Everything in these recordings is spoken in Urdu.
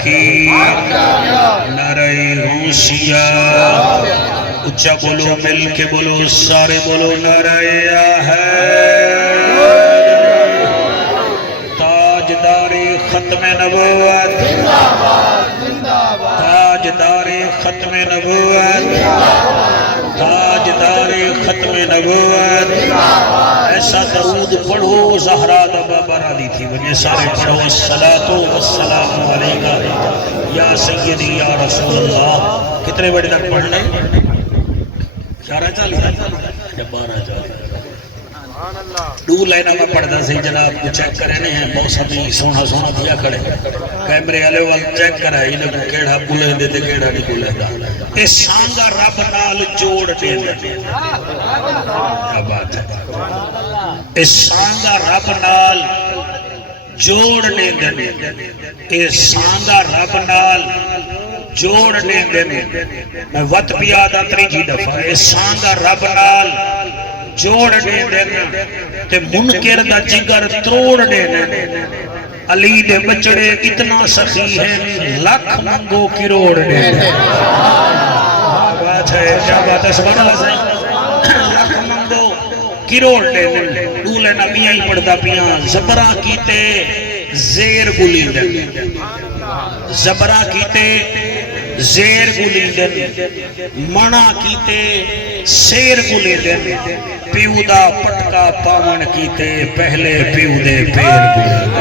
حقیق نعرہ غوثیہ اچھا بولو مل کے بولو سارے بولو نعرہ حیدر تاجدار ختم نبوت تاجدار ختم نبوت تاجدار ختم نبوت ایسا درود پڑھو زہرا دا بابا راضی تھی وجہ سارے پڑھو الصلاۃ والسلام علیکہ یا سیدی یا رسول اللہ کتنے بڑے تک پڑھ لیں 11:40 دو لائنہ میں پڑھتا سی جناب کو چیک کرنے ہیں بہت سبھی سونا سونا دیا کھڑے کیمرے والے وال چیک کرا ہی لگو کیڑا بولے دے تے کیڑا نہیں بولے دا اے سانگا رب نال جوڑ دے دے کیا بات ہے اے سانگا رب نال جوڑ دے دے اے سانگا رب نال جوڑ دے دے میں وط پیادا تریجی دفعہ اے سانگا رب نال جوڑ دے دینا تے منکر دا جگر توڑ دے دینا علی دے بچڑے اتنا سخی ہیں لکھ منگو کروڑ دے دینا بات ہے کیا بات ہے سبحان اللہ سے لکھ منگو کروڑ دے دینا دولے نبیاں ہی پڑھتا پیاں زبرہ کیتے زیر گلی دے زبرہ کیتے زیر گلی دن منا کیتے سیر گلی دن پیو دا پٹکا پاون کیتے پہلے پیو دے پیر گلی دن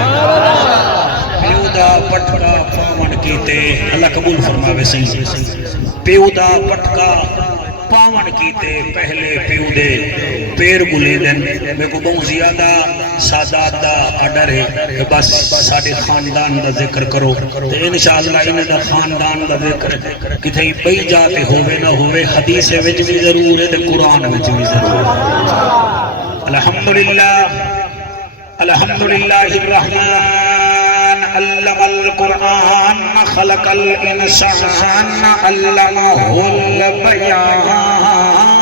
پیو دا پٹکا پاون کیتے اللہ قبول فرماوے صحیح پیو دا پٹکا پاون کیتے پہلے پیو دے پیر گلی دن میں کو بہت زیادہ سادات دا آڈر ہے کہ بس ساڑھے خاندان دا ذکر کرو تو انشاءاللہ انہیں دا خاندان دا ذکر کتھے ہی بئی جاتے ہوئے نہ ہوئے حدیث وچ بھی ضرور ہے تو قرآن وچ بھی ضرور ہے الحمدللہ الحمدللہ الرحمن علم القرآن خلق الانسان علمہ البیان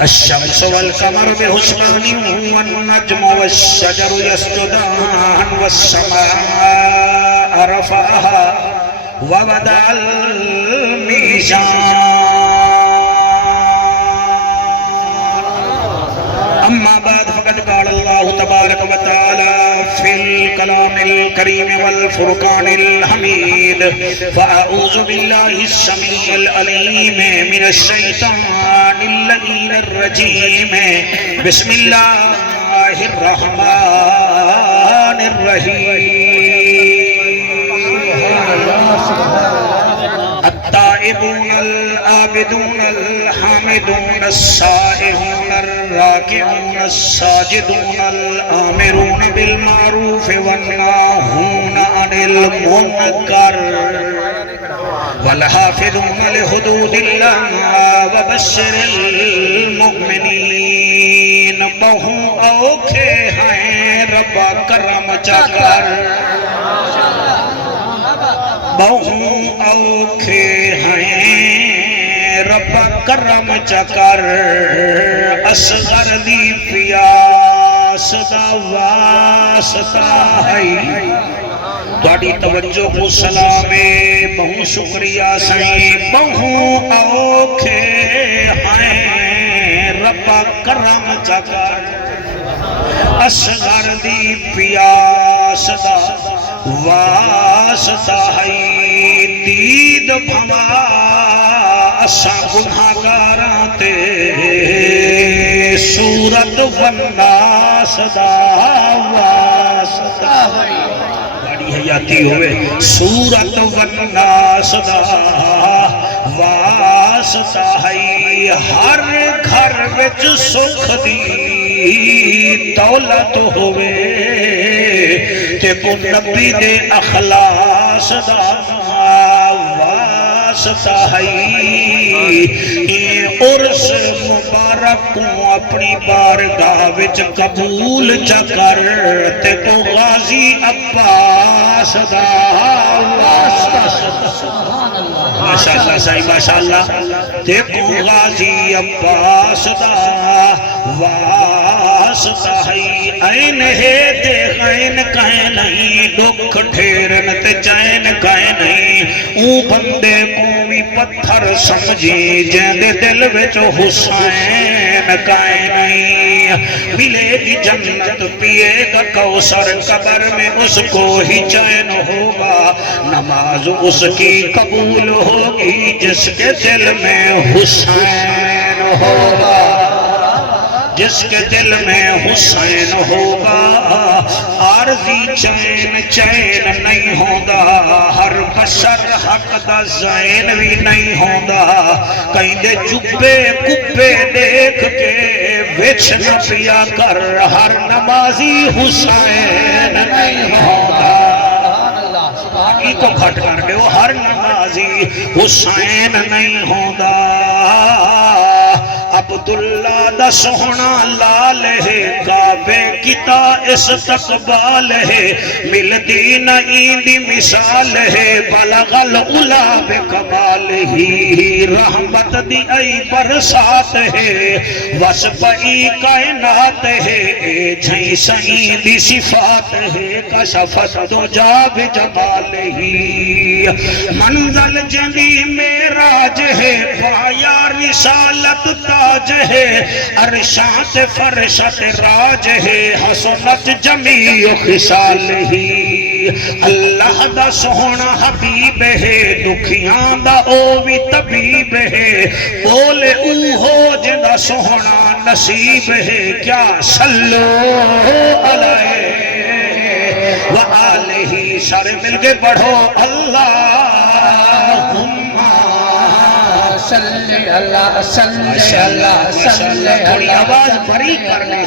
الشمس والقمر بحسبان والنجم والشجر يسجدان والسماء رفعها ووضع الميزان أما بعد فقد قال الله تبارك وتعالى في الكلام الكريم والفرقان الحميد فأعوذ بالله السميع العليم من الشيطان اللعين الرجيم بسم الله الرحمن الرحيم التائبون العابدون الحامدون السائحون الراكعون الساجدون الآمرون بالمعروف والناهون عن المنكر والحافظون لحدود الله وبشر المؤمنين بہو اوکھے ہیں ربا کرم چکر بہو اوکھے ہیں ربا کرم چکر اصغر دی پیاس دا واسطہ ہے تواڈی توجہ کو سلامے بہو شکریہ سائیں بہو اوکھے ہیں ربا کرم چکر اصغر دی پیاس دا واسطہ ہے دید بھما اسا گناہگاراں تے صورت والناس دا واسطہ ہے بڑی حیاتی ہوئے صورت والناس دا واسطہ ہے ہر گھر وچ سکھ دی دولت ہوئے تے نبی دے اخلاص دا واسطہ ہے عرس مبارک کو اپنی بارگاہ وچ قبول چکر تے تو غازی عباس دا واسطہ ماشاءاللہ صحیح ماشاءاللہ تے تو غازی عباس دا واسطہ واسطہ ہے این ہے تے غین کہیں نہیں دکھ ٹھیرن تے چین کہیں نہیں اون بندے کو بھی پتھر سمجھی جیندے دل وچ حسین کہیں نہیں ملے گی جنت پیے گا کوثر قبر میں اس کو ہی چین ہوگا نماز اس کی قبول ہوگی جس کے دل میں حسین ہوگا جس کے دل میں حسین ہوگا عارضی چین چین نہیں ہوگا ہر بشر حق دا زین بھی نہیں ہوگا کہیں دے جبے کبے دیکھ کے وچ نہ پیا کر ہر نمازی حسین نہیں ہوگا باقی کو کھٹ کر دے وہ ہر نمازی حسین نہیں ہوگا عبداللہ دا سونا لال ہے کعبے کی تا استقبال ہے ملدی نئی دی مثال ہے بلغ العلا بکمال ہی رحمت دی ای برسات ہے وسبئی کائنات ہے جھیں سئی دی صفات ہے کشفت دو جاب جمال ہی منزل جنی معراج ہے پایا رسالت تاج ہے عرشات فرشت راج ہے حسنت جمیع خصال ہی اللہ دا سونا حبیب ہے دکھیاں دا او بھی طبیب ہے بولے او ہو جدا سونا نصیب ہے کیا صلو علیہ وآلہ سارے مل کے پڑھو اللہم صلی اللہ صلی اللہ صلی اللہ آواز بری کرنے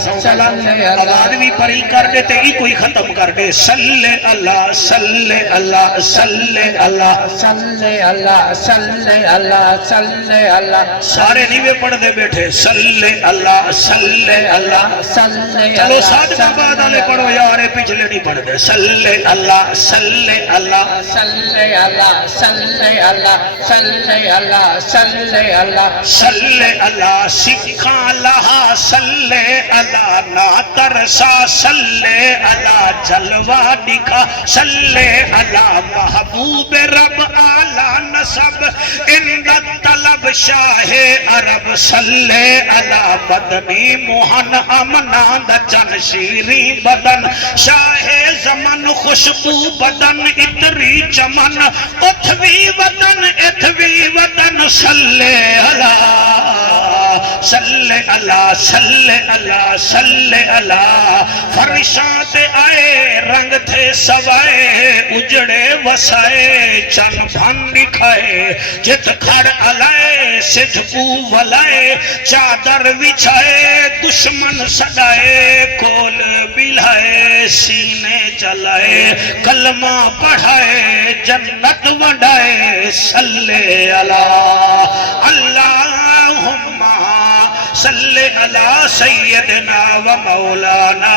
آواز بھی بری کر دیتے ہی کوئی ختم کر دے صلی اللہ صلی اللہ صلی اللہ صلی اللہ صلی اللہ صلی اللہ سارے نیوے پڑھ دے بیٹھے صلی اللہ صلی اللہ صلی چلو ساتھ کا بعد آلے پڑھو یارے پچھلے نہیں پڑھ دے صلی اللہ صلی اللہ صلی اللہ صلی اللہ صلی اللہ صلی اللہ صلی اللہ سکھا لہا صلی اللہ نا ترسا صلی اللہ جلوہ دکھا صلی اللہ محبوب رب آلہ نصب اندت طلب شاہ عرب صلی اللہ بدنی موہن امنان جن شیری بدن شاہ زمن خوشبو بدن اتری چمن اتھوی وطن اتھوی وطن صلی اللہ صلی اللہ صلی اللہ صلی اللہ فرشاں تے آئے رنگ تھے سوائے اجڑے وسائے چن بھن دکھائے جت کھڑ علائے سجھ پو ولائے چادر وچھائے دشمن سڑائے کول بلائے سینے چلائے کلمہ پڑھائے جنت وڈائے صلی اللہ اللہم صلی اللہ سیدنا و مولانا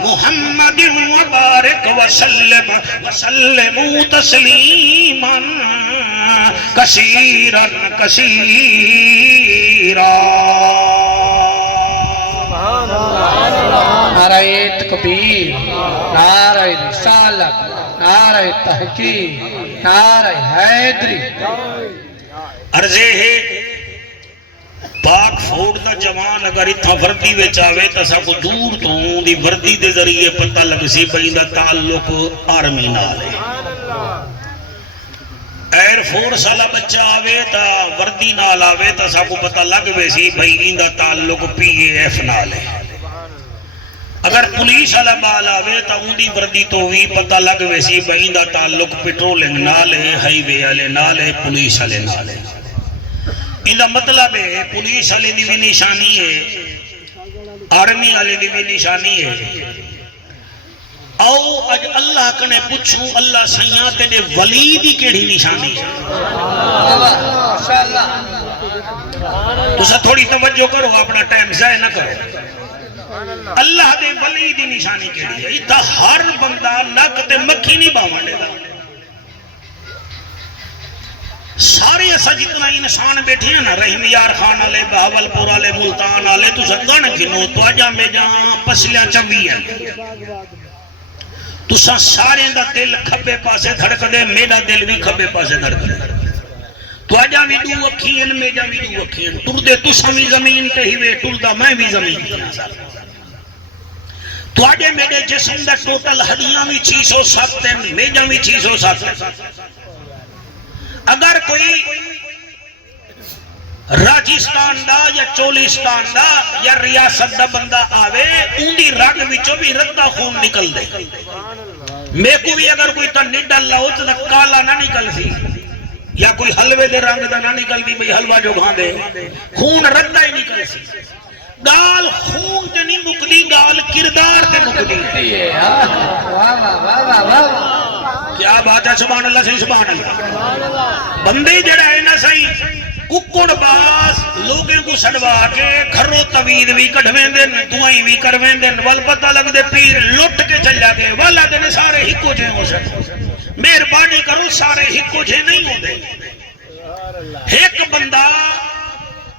محمد وبارک وسلم وسلم تسلیما کثیرا کثیرا نعرہ تکبیر نعرہ رسالت نعرہ تحقیق نعرہ حیدری عرضے ہے پاک فوڑ دا جوان اگر اتھا وردی وچ آوے تا سا کو دور تو دی وردی دے ذریعے پتہ لگ سی پئی دا تعلق آرمی نال ہے ایئر فورس والا بچہ آوے تا وردی نال آوے تا سا کو پتہ لگ وے سی بھئی ان دا تعلق پی اے ایف نال ہے اگر پولیس والا بال آوے تا ان دی وردی تو بھی پتہ لگ وے سی بھئی ان دا تعلق پیٹرولنگ نال ہے ہائی وے والے نال ہے پولیس والے نال ہے ان کا مطلب ہے پولیس والے دی بھی نشانی ہے آرمی والے دی بھی نشانی ہے او اج اللہ کنے پوچھوں اللہ سیاں تیرے ولی دی کیڑی نشانی ہے تو سا تھوڑی توجہ کرو اپنا ٹائم ضائع نہ کرو اللہ دے ولی دی نشانی کیڑی ہے اتھا ہر بندہ نک تے مکھی نہیں باوانڈے دا سارے ایسا جتنا انسان بیٹھے ہیں نا، رحیم یار خان والے، بہاول پور والے، ملتان والے، تو گن گنو تو آجا میں جہاں پسلیاں چوی ہیں، تو سارے دا دل کھبے پاسے دھڑک دے، میرا دل بھی کھبے پاسے دھڑک دے، تو آجا بھی دو اکھین، میجا بھی دو اکھین، ٹر دے تو سمی زمین تے ہی وے، ٹر دا میں بھی زمین تے، تو آجے میرے جسم دا ٹوٹل ہڈیاں بھی 607 ہیں، میجا بھی 607 ہیں۔ اگر کوئی راجستان دا یا چولستان دا یا ریاست دا بندہ آوے، ان دی رگ وچوں بھی ردا خون نکل دے، میں کو بھی اگر کوئی تا نڈل لاؤ تو کالا نہ نکل سی، یا کوئی حلوے دے رنگ دا نہ نکل دی، بھئی حلوہ جو کھان دے، خون ردا ہی نکل سی۔ گال خون تے نہیں مکدی، گال کردار تے مکدی ہے۔ کیا بات ہے، سبحان اللہ سے سبحان اللہ۔ بندے جڑا ہے نا صحیح ککڑ باز لوگوں کو سڑوا کے گھروں طوید بھی کڑھویں دن، دعائیں بھی کرویں دن، وال پتہ لگ دے پیر لٹ کے چل جا گئے، والا دن سارے ہکو جے ہو سکتے، مہربانی کرو سارے ہکو جے نہیں ہو دے۔ ایک بندہ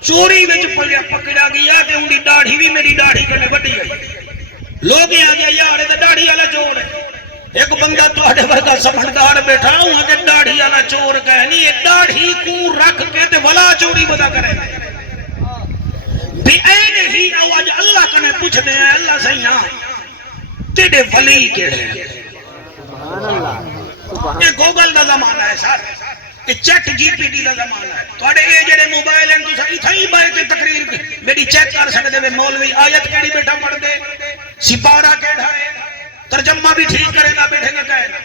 چوری وچ پکڑا گیا کہ ان کی داڑھی بھی میری داڑھی کنے وڈی آئی، لوگ آ گیا یار یہ داڑھی والا چور ہے۔ ایک بندہ تواڈے ورگا سمجھدار بیٹھا ہوں کہ داڑھی والا چور کہنی یہ داڑھی کو رکھ کے تے ولا چوری بدا کرے بھی این ہی آواز اللہ کنے پوچھتے ہیں، اللہ سیاں تیرے ولی کیڑے ہیں؟ یہ گوگل دا زمانہ ہے سارے، یہ چیٹ جی پی ٹی دا زمانہ ہے، تواڈے اے جڑے موبائل ہیں تساں ایتھے بہ کے تقریر میری چیک کر سکدے وے، مولوی آیت کیڑی بیٹھا پڑھ دے، سپارہ کیڑا ہے، ترجمہ بھی ٹھیک کرے گا، بیٹھے گا کہنا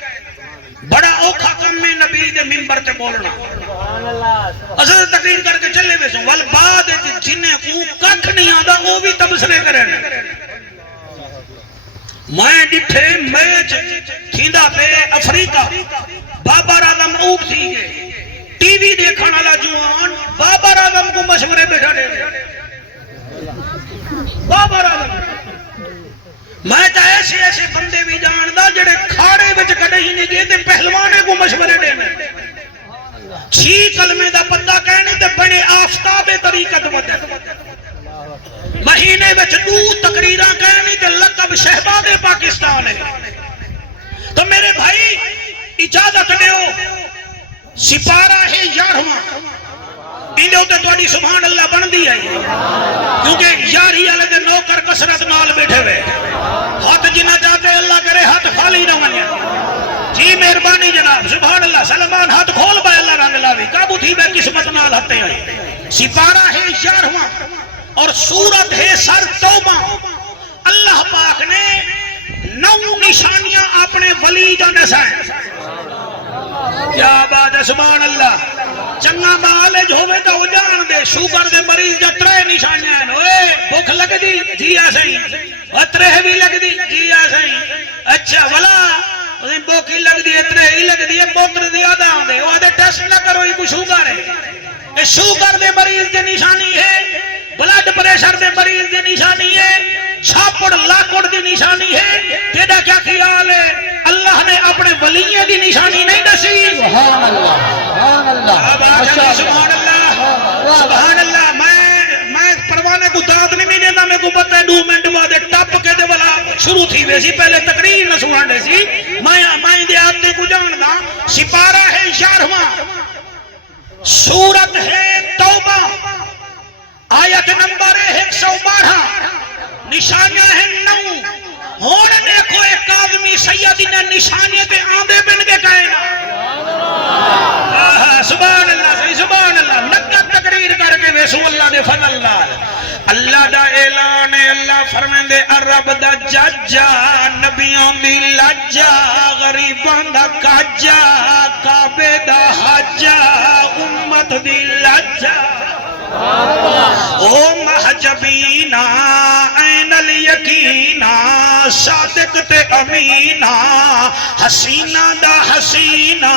بڑا اوکھا کم میں نبی دے منبر تے بولنا، اصل تقریر کر کے چلے ویسوں وال بعد جنہیں کو ککھ نہیں آدھا وہ بھی تبصرے کرے۔ میں ڈٹھے میچ تھیندا پہ افریقہ، بابر اعظم اوپ تھی گئے، ٹی وی دیکھن والا جوان بابر اعظم کو مشورے بیٹھا دے بابر اعظم۔ میں تو ایسے ایسے بندے بھی جاندا جڑے کھاڑے وچ کدے ہی نہیں گئے تے پہلوانے کو مشورے دینے، 6 کلمے دا پتہ کہنے تے بڑے آفتاب طریقت ودے، مہینے وچ 2 تقریراں کہنی تے لقب شہباز پاکستان ہے۔ تو میرے بھائی اجازت دیو، سپارہ ہے 11واں، انہوں تے تواڈی سبحان اللہ بن دی ہے، کیونکہ یاری والے دے نوکر کثرت نال بیٹھے ہوئے، ہاتھ جنہ چاہتے اللہ کرے ہاتھ خالی نہ بنے۔ جی مہربانی جناب، سبحان اللہ، سلمان ہاتھ کھول بے اللہ رنگ لاوی، قابو تھی بے قسمت نال ہتے آئے۔ سپارہ ہے 11واں اور سورت ہے سر توبہ۔ اللہ پاک نے 9 نشانیاں اپنے ولی جو نسائیں۔ کیا بات ہے، سبحان اللہ۔ چنگا معالج ہوئے تو وہ جان دے، شوگر دے مریض جو 3 نشانیاں ہیں، اوے بھوک لگ دی جی آسائیں، اترے بھی لگ دی جی آسائیں، اچھا ولا بھوک ہی لگ دی اترے ہی لگ دی، موتر زیادہ ہوں دے، وہ آدھے ٹیسٹ نہ کرو ہی کو شوگر ہے، شوگر دے مریض دے نشانی ہے، بلڈ پریشر دے مریض دے نشانی ہے، چھاپڑ لاکڑ دی نشانی ہے۔ تیرا کیا خیال ہے اللہ نے اپنے ولیوں دی نشانی نہیں دسی؟ سبحان اللہ، سبحان اللہ، سبحان اللہ، سبحان اللہ۔ میں پروانے کو داد نہیں دینا، میں کو پتہ ہے 2 منٹ بعد ٹپ کے دے والا شروع تھی ویسی، پہلے تقریر نہ سنانے سی، میں دے آتے کو جاندا۔ سپارہ ہے 11واں، سورت ہے توبہ، آیت نمبر 112، نشانیاں ہیں 9۔ ہونے دیکھو ایک آدمی سیدی نے نشانیے پہ آندے بن کے کہے سبحان اللہ، صحیح سبحان اللہ، نقد تقریر کر کے ویسو اللہ دے فضل اللہ، اللہ دا اعلان ہے، اللہ فرمائیں دے عرب دا ججا، نبیوں دی لجا، غریبان دا کاجا، کعبے دا حجا، امت دی لجا، او محجبینا این الیقینا، صادق تے امینا، حسینہ دا حسینہ،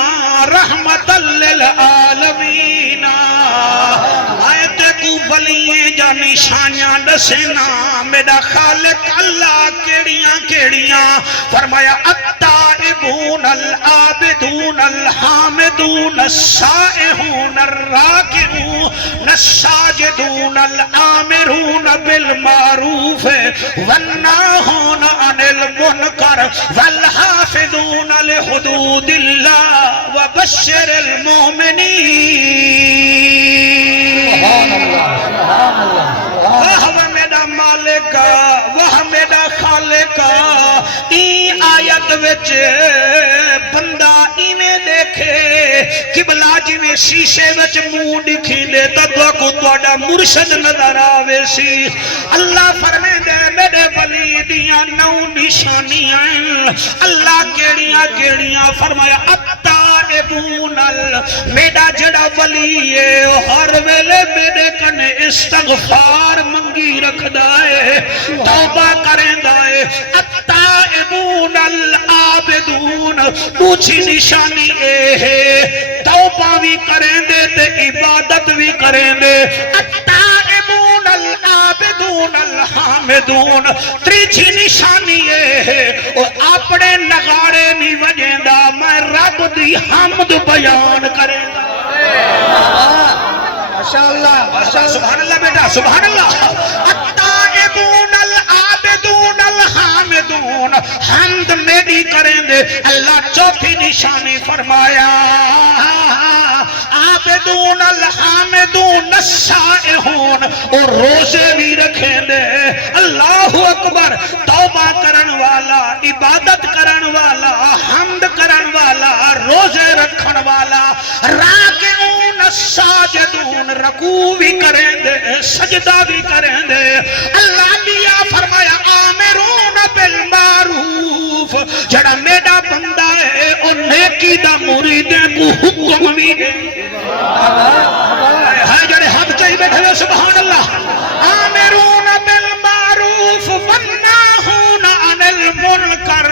رحمت للعالمین۔ آیت کو ولیے جا نشانیاں دسینا، میرا خالق اللہ کیڑیاں کیڑیاں، فرمایا التائب التائبون العابدون الحامدون السائحون الراكعون الساجدون الآمرون بالمعروف والناهون عن المنکر والحافظون لحدود اللہ وبشر المؤمنین. سبحان اللہ سبحان اللہ. وہ میرا مالک وہ میرا خالق. این آیت وچ بندہ ایویں دیکھے قبلہ جویں شیشے وچ منہ ڈکھی دے تے کو تہاڈا مرشد نظر آوے سی. اللہ فرمیندے میرے ولی دیاں 9 نشانیاں. اللہ کیڑیاں کیڑیاں فرمایا التائبون میرا جڑا ولی ہے ہر ویلے میرے کنے استغفار منگی رکھدا ہے توبہ کریندا ہے. التائبون العابدون دوسری نشانی اے ہے توبہ بھی کریں دے تے عبادت بھی کریں دے. التائبون العابدون الحامدون تیسری نشانی اے ہے اور اپنے نغارے نہیں وجیندا میں رب دی حمد بیان کریں دا. ماشاءاللہ سبحان اللہ بیٹا سبحان اللہ. التائبون العابدون الحامدون حمد میری کریں دے. اللہ چوتھی نشانی فرمایا عابدون الحامدون السائحون اور روزے بھی رکھیں دے. اللہ اکبر. توبہ کرن والا عبادت کرن والا حمد کرن والا روزے رکھن والا راکعون الساجدون رکوع بھی کریں دے سجدہ بھی کریں دے. اللہ دیا فرمایا آمرون بالمعروف جڑا میرا بندہ ہے اور نیکی دا مرید کو حکم بھی دے. ہے جڑے ہاتھ چاہی بیٹھے ہوئے سبحان اللہ. آمرون بالمعروف والناہون عن المنکر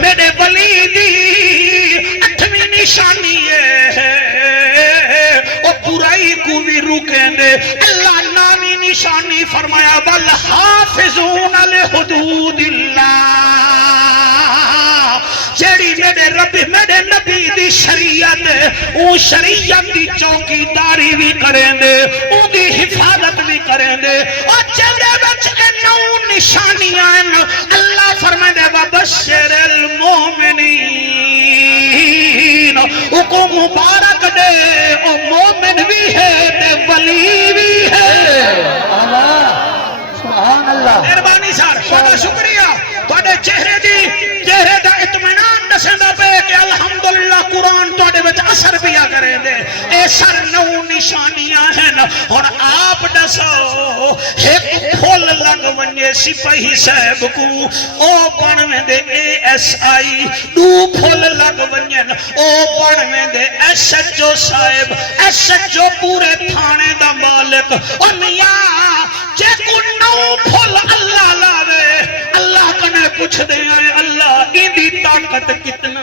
میرے ولی دی 8ویں نشانی ہے اور برائی کو بھی رکیں دے. اللہ 9ویں نشانی فرمایا والحافظون لحدود اللہ جیڑی میرے رب میرے نبی دی شریعت او شریعت دی چوکی داری بھی کریں دے او دی حفاظت بھی کریں دے. اور جدے بچ 9 نشانیاں اللہ فرمائے دے وبشر المومنین او کو مبارک دے او مومن بھی ہے تے ولی بھی ہے. سبحان اللہ. مہربانی سار بڑا شکریہ تواڈے چہرے دا اطمینان دسندا پے کہ الحمدللہ قرآن تواڈے وچ اثر پیا کرے دے. اے سر 9 نشانیاں ہیں. ہن آپ دسو ایک پھول لگ ونجے سپاہی صاحب کو او بن ویندے ASI. 2 پھول لگ ونجن او بن ویندے SHO صاحب. SHO پورے تھانے دا مالک. او میاں جے کو 9 پھول اللہ لاوے اللہ کنے پوچھ دے آئے اللہ ان دی طاقت کتنا.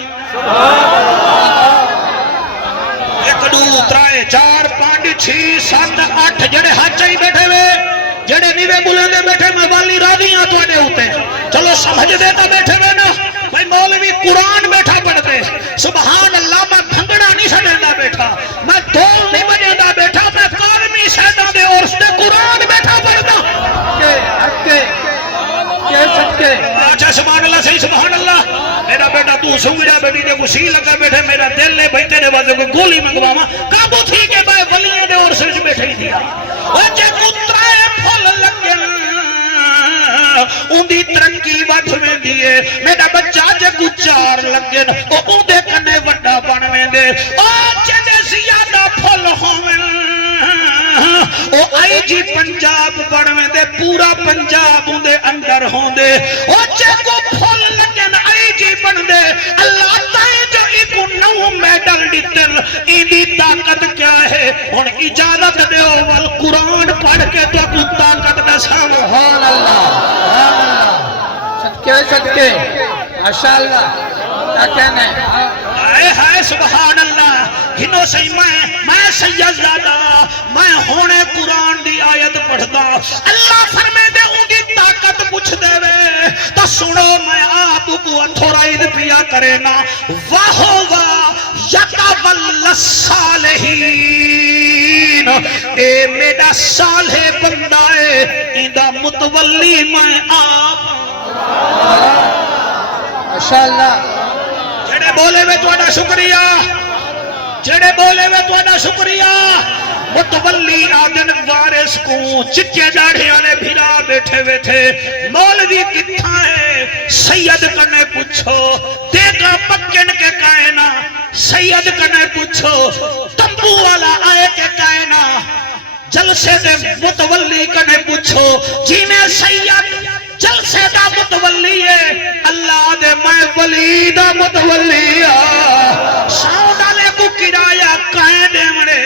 1 2 3 4 5 6 7 8 جڑے ہاتھ چاہی بیٹھے ہوئے جڑے نیوے بلندے بیٹھے میں والی راضی ہاں تو اڈے ہوتے. چلو سمجھ دیتا بیٹھے ہوئے نا بھائی مولوی قرآن بیٹھا پڑھتے سبحان اللہ. میں بھنگڑا نہیں سجندہ بیٹھا میں دول نہیں بجندہ بیٹھا میں کالمی شہدہ دے اور اس نے قرآن بیٹھا پڑھتا. اچھا سبحان اللہ صحیح سبحان اللہ. میرا بیٹا تو سنگ جا بیٹی دے کو سی لگا بیٹھے میرا دل نے بھائی تیرے بازے کو گولی منگواما کابو تھی کہ بھائی ولیے دے اور سرچ بیٹھے ہی دیا. اور جے کترائے پھول لگن ان دی ترقی وڈھ میں دیئے. میرا بچہ جے کو 4 لگن او دے کنے وڈا بن میں دے. اور جے دے زیادہ پھول ہوئن او آئی جی پنجاب بڑھویں دے پورا پنجاب ہوں دے اندر ہوں دے. او جے کو پھول لگن آئی جی بڑھ دے اللہ تائیں جو ایکو 9 میڈل ڈیتل این دی طاقت کیا ہے. اور اجازت دے اول قرآن پڑھ کے تو کو طاقت دے سبحان اللہ. صدقے ماشاءاللہ کیا کہنے ہائے سبحان اللہ. گھنو سی میں سید زادہ میں ہونے قرآن دی آیت پڑھدا اللہ فرمے دے ان دی طاقت پوچھ دے وے تو سنو میں آپ کو اتھورائز پیا کرے نا وَهُوَ يَتَوَلَّى الصَّالِحِينَ اے میرا صالح بندہ ہے اندہ متولی میں آپ ماشاءاللہ جڑے بولے میں توڑا شکریہ جڑے بولے میں توڑا شکریہ متولی آدن وارث کو چچے داڑھیاں نے بھیرا بیٹھے بیٹھے مولوی کتھا ہے سید کنے پوچھو دیکھا پکن کے کائنا سید کنے پوچھو تمبو والا آئے کے کائنا جلسے دے متولی کنے پوچھو جی میں سید جلسے دا متولی ہے اللہ دے میں ولی دا متولی ہے شاؤں ڈالے کو کرایہ کائیں دے مڑے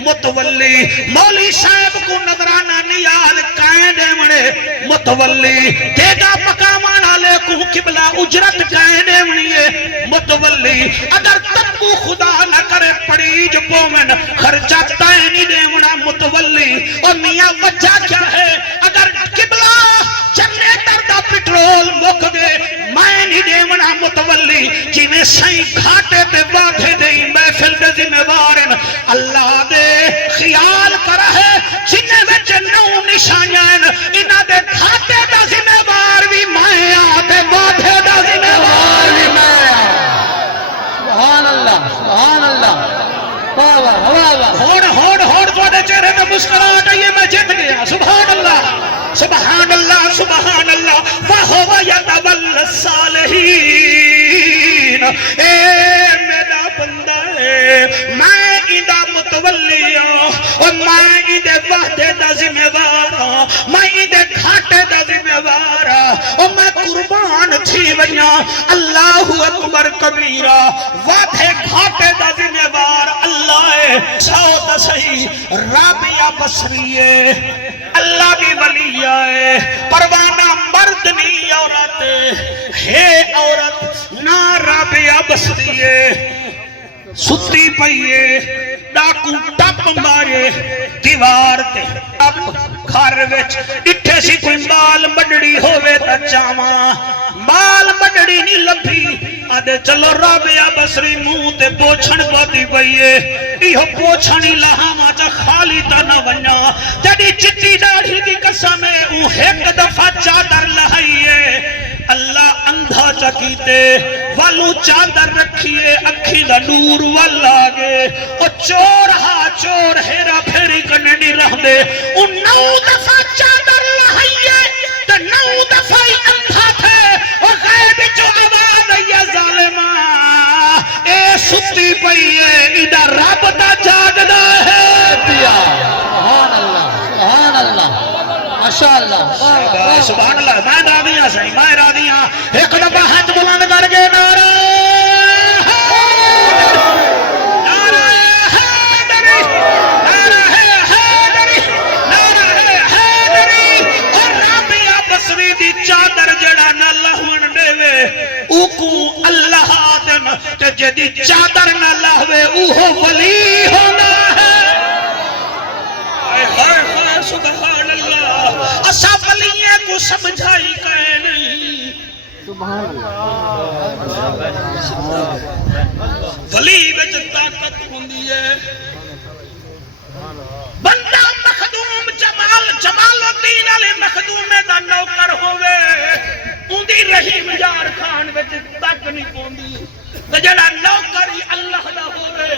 متولی مولی صاحب کو نظرانہ نیال کائیں دے مڑے متولی دیگا مقامان آلے کو قبلہ اجرت کائیں دے مڑے متولی اگر تبو خدا نہ کرے پڑیج پومن خرچہ تائنی دے مڑا متولی اور میاں وجہ کیا ہے اگر قبلہ جنریٹر دا پٹرول مک گئے میں نہیں دیونا متولی جی میں سائیں گھاٹے تے باٹھے دیں محفل دے ذمہ وارن اللہ دے خیال کر ہے جنہیں وچ نو نشانیاں انہاں دے گھاٹے دا ذمہ وار بھی میں آتے باٹھے دا ذمہ وار بھی میں سبحان اللہ سبحان اللہ واہ واہ واہ واہ ہوڑ توڑے چہرے میں مسکراہٹ آئیے میں جیت گیا سبحان اللہ سبحان اللہ سبحان اللہ وَهُوَ يَتَوَلَّى الصَّالِحِينَ اے میرا بندہ ہے میں اندہ متولی ہوں اور میں اندے وحدے دا ذمہ وار ہوں میں اندے گھاٹے دا ذمہ وار ہوں اور میں قربان تھی ونیا اللہ اکبر کبیرہ وحدے گھاٹے دا ذمہ وار اللہ ہے ساؤ دا صحیح رابعہ بصریے اللہ بھی ولی ہے پروانہ مرد نہیں عورت ہے عورت نہ رابعہ بصریے ستی پئیے ڈاکو ٹپ مارے دیوار تے ٹپ گھر وچ ڈٹھے سی کوئی مال مڈڑی ہووے تا چاواں مال مڈڑی نہیں لبھی آدھے چلو رابعہ بصری منہ تے پوچھن پاتی پئیے ایہو پوچھنی لہاں چا خالی تا نہ ونیا جڑی چٹی داڑھی دی قسم ہے او ایک دفعہ چادر لہائیے اللہ اندھا چکیتے والو چادر رکھیے اکھی دا نور والا گے او چور ہا چور ہیرا پھیری کرنے نہیں رہ دے او 9 دفعہ چادر لہائیے تو 9 دفعہ اندھا تھے اور غیب جو آواز آئیے ظالمہ اے ستی پئیے ادھا رب دا جاگدہ ہے پیا سبحان اللہ سبحان اللہ ماشاءاللہ سبحان اللہ میں راضیاں سہی میں راضیاں ایک دفعہ ہاتھ بلند کر کے نعرہ چادر جڑا نہ لہون دے وے اوکو اللہ آدم تے جدی چادر نہ لہوے اوہو ولی ہونا ہے سبحان اللہ اسا ولیے کو سمجھائی کہے نہیں سبحان اللہ ولی وچ طاقت ہوندی ہے بندہ مخدوم جمال الدین علی مخدوم دا نوکر ہوئے اندی رحیم یار خان وچ تک نہیں پوندی تے جڑا نوکر ہی اللہ دا ہوئے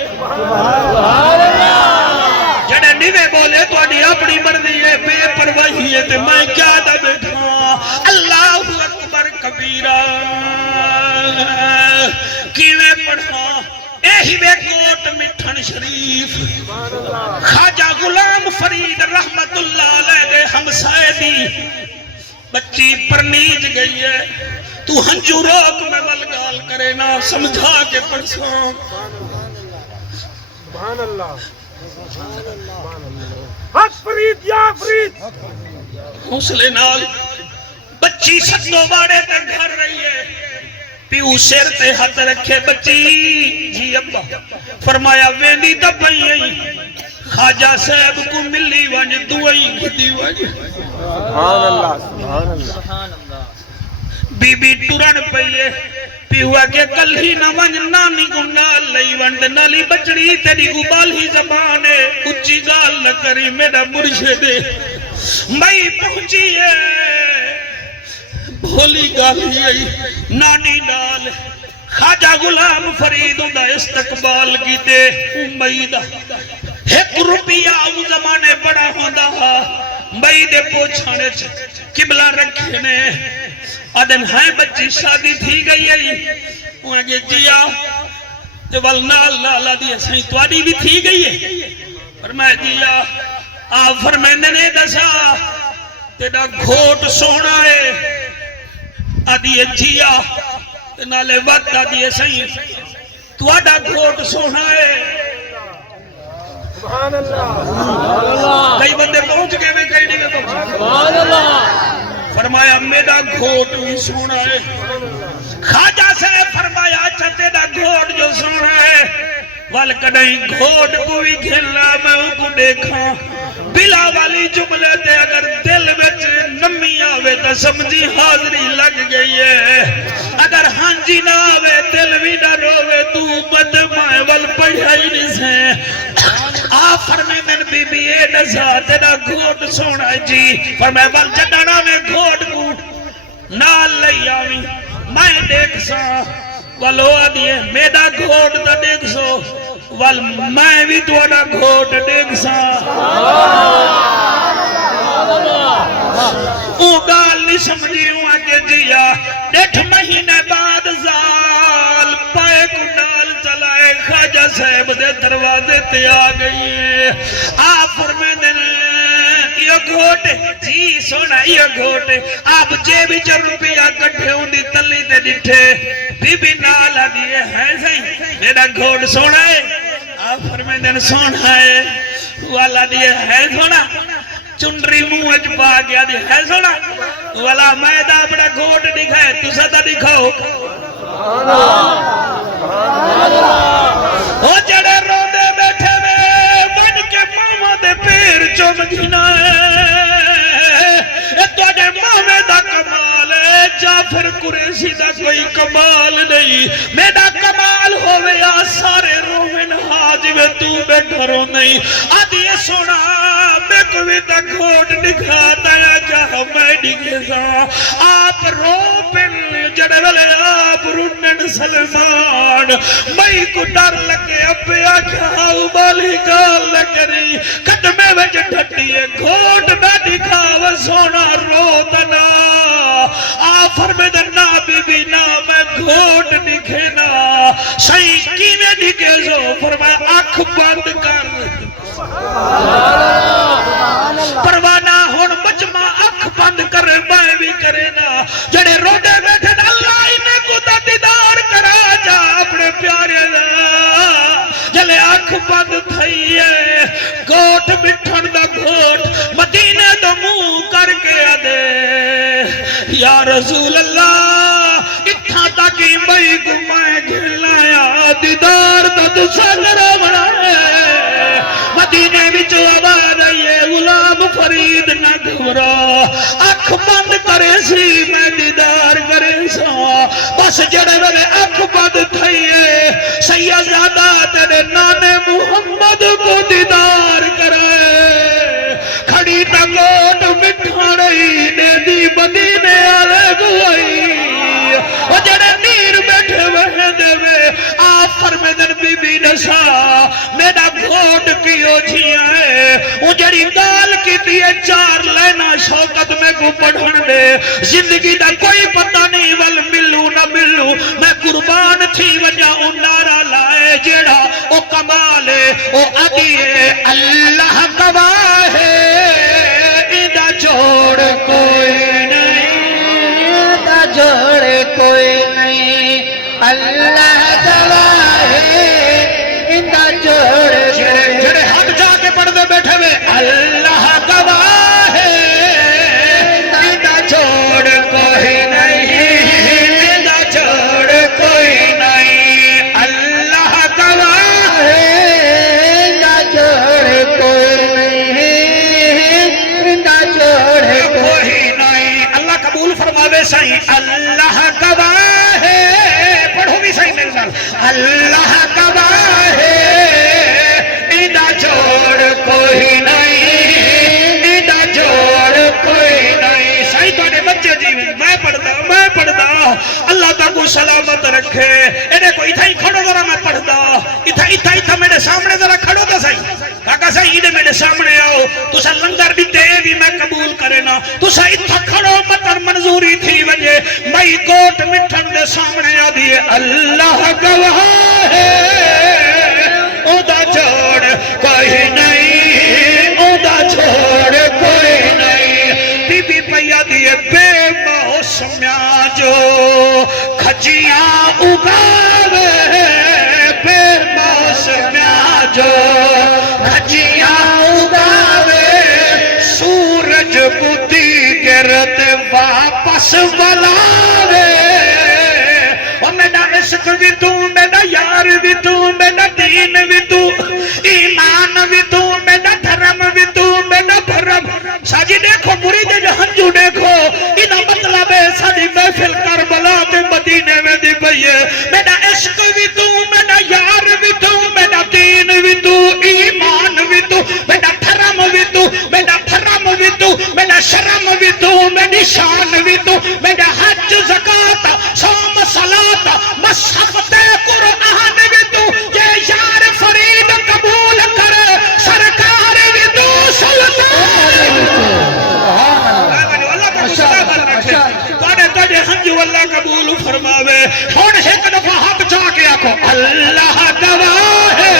جڑے نیوے بولے تواڈی اپنی مرضی ہے بے پرواہی ہے تے میں کیا دا بیٹھا اللہ اکبر کبیرہ کیویں پڑھا ایہی بے کوٹ مٹھن شریف خواجہ غلام فرید رحمت اللہ علیہ دے ہمسائے دی بچی پرنیج گئی ہے تو ہنجو روک میں والگال کرے نا سمجھا کے پڑھساں سبحان اللہ حق فرید یا فرید حوصلے نال بچی ستو باڑے تے گھر رہی ہے پیو سر تے ہاتھ رکھے بچی جی ابا فرمایا ویندی دبائی خواجہ صاحب کو ملی ونج دعائی گھدی ونج سبحان اللہ سبحان اللہ بی بی ٹرن پئیے پیوا کے کل ہی نہ ون نانی کو نال لئی ونڈ نالی بچڑی تیری ابال ہی زبانے اچھی گال نہ کری میرا مرشد میں پہنچی ہے بھولی گالی آئی نانی نال خواجہ غلام فرید دا استقبال کیتے امیدہ ایک روپیہ او زمانے بڑا ہوندہ امیدے پوچھانے قبلہ رکھنے آدم ہائے بچی شادی تھی گئی ہے وہاں کے جیا والنال لالا دیا سائیں تواری بھی تھی گئی ہے فرمائے جیا آپ فرمائنے نے دسا تیرا گھوٹ سونا ہے آدھی جیا نالے وقت آدھی سائیں توڑا گھوٹ سونا ہے سبحان اللہ کئی بندے پہنچ گئے میں کئی نہیں پہنچ سبحان اللہ فرمایا میرا گھوٹ بھی سونا ہے خواجہ سے فرمایا اچھا تیرا گھوٹ جو سونا ہے والکڑیں گھوٹ کو بھی کھلا میں ان کو دیکھا بلا والی جملے تے اگر دل وچ نمی آوے تا سمجھی حاضری لگ گئی ہے اگر ہانجی نہ آوے دل بھی نہ روے تو بد مائے وال پڑھائی نہیں سے آفر میں من بی بی اے نزا تیرا گھوٹ سونا ہے جی فرمائے وال جڑنا میں گھوٹ کو نال لئی آوی میں دیکھ سا والو آدھئے میرا گھوٹ تا دیکھ سو وال میں بھی توڑا گھوٹ دیکھ سا او گال نہیں سمجھی ہوں آگے جیا 8 مہینے بعد زال پائے کو نال چلائے خواجہ صاحب دے دروازے تے آ گئی ہے آپ فرمیدن یہ گھوٹ جی سونا یہ گھوٹ آپ جے بھی 4 روپیہ کٹھے ہوں دی تلی تے ڈٹھے بی بی نالا دیئے ہے سہی میرا گھوٹ سونا ہے آپ فرمیدن سونا ہے والا دیئے ہے سونا چنری منہ اچ پا گیا دی ہے سونا والا میدہ اپنا گھوٹ دکھائے تو ستا دکھاؤ وہ جڑے روندے بیٹھے میں بن کے ماما دے پیر چمکینا ہے تو جے مامے دا کمال ہے جعفر قریشی دا کوئی کمال نہیں میرا کمال ہوئے یا سارے رومن حاج میں تو بیٹھا رو نہیں آدھی سونا میں کوئی تا گھوٹ دکھاتا یا جہاں میں دکھے سا آپ رو پن جڑے والے آپ رونن سلمان میں کو ڈر لگے اپنے آکھا ابالی گال لگری قدمے وچ ڈھٹیے گھوٹ نہ دکھاو سونا رو تنا آفر میں دنا بی بی نا میں گھوٹ دکھے نا صحیح کیویں دکھے سو فرمایا آنکھ بند کر پروانہ ہون بچما آنکھ بند کر میں بھی کرے نا جڑے روڈے بیٹھے نا اللہ انہیں کو تا دیدار کرا جا اپنے پیارے نا جلے آنکھ بند تھئیے گھوٹ بٹھن دا گھوٹ مدینے دا منہ کر کے آدے یا رسول اللہ اتھا تاکی مئی گمائے گھلایا دیدار دا دسل روڑا ہے مدینے بچ آواز آئیے غلام فرید نہ گھورا اکھ بند کرے سی میں دیدار کرے سا بس جڑے والے اکھ بند تھئیے سیدہ تیرے نانے محمد کو دیدار کرے کھڑی تا گوٹ مٹھا رہی نے دی مدینے آلے گوائی وہ جڑے نیر بیٹھے وہے دے وے آپ فرمیدن بی بی نسا میرا گھوٹ کیوں جھیاں ہے وہ جڑی گال کی دیئے 4 لینا شوقت میں کو پڑھن دے زندگی دا کوئی پتہ نہیں ول ملو نہ ملو میں قربان تھی وجہ انارا لائے جڑا او کمالے او عدیے اللہ گواہ ہے ادا جوڑ کوئی نہیں ادا جوڑ کوئی نہیں اللہ گواہ ہے ادا جوڑ جڑے ہاتھ جا کے پڑھ دے بیٹھے ہوئے اللہ گواہ ہے ادا جوڑ کوئی نہیں ادا جوڑ کوئی نہیں اللہ گواہ ہے ادا جوڑ کوئی نہیں ادا جوڑ کوئی نہیں اللہ قبول فرماوے سائیں اللہ اللہ تاکو سلامت رکھے انہیں کو اتھا ہی کھڑو ذرا میں پڑھ دا اتھا میرے سامنے ذرا کھڑو دا صحیح کاکا صحیح انہیں میرے سامنے آؤ تو سا لنگر بھی دے بھی میں قبول کرے نا تو سا اتھا کھڑو مطر منظوری تھی وجہ مائی کوٹ مٹھن دے سامنے آ دیئے اللہ گواہ ہے او دا چھوڑ کوئی نہیں او دا چھوڑ کوئی نہیں بی بی پیا دیئے بے موسمیاں جو کھجیاں اگاوے بے موسمیاں جو کھجیاں اگاوے سورج بدی گرد واپس بلاوے اور میرا عشق بھی تو میرا یار بھی تو میرا دین بھی تو ایمان بھی تو میرا دھرم بھی تو میرا بھرم ساجی دیکھو مرید جہنجو دیکھو انہا مطلب ہے ساجی محفل کربلا کے مدینے میں دی پئیے میرا عشق بھی تو میرا یار بھی تو میرا دین بھی تو ایمان بھی تو میرا دھرم بھی تو میرا بھرم بھی تو میرا شرم بھی تو میری شان بھی تو میرا حج زکاة صوم صلاة مصحف قرآن بھی تو یہ یار فرید قبول کر سرکار بھی تو سلطان اللہ کا سلامت رکھے تانے ہنجو اللہ قبول فرماوے ہون ایک دفعہ ہاتھ چاہ کے آکھو اللہ گواہ ہے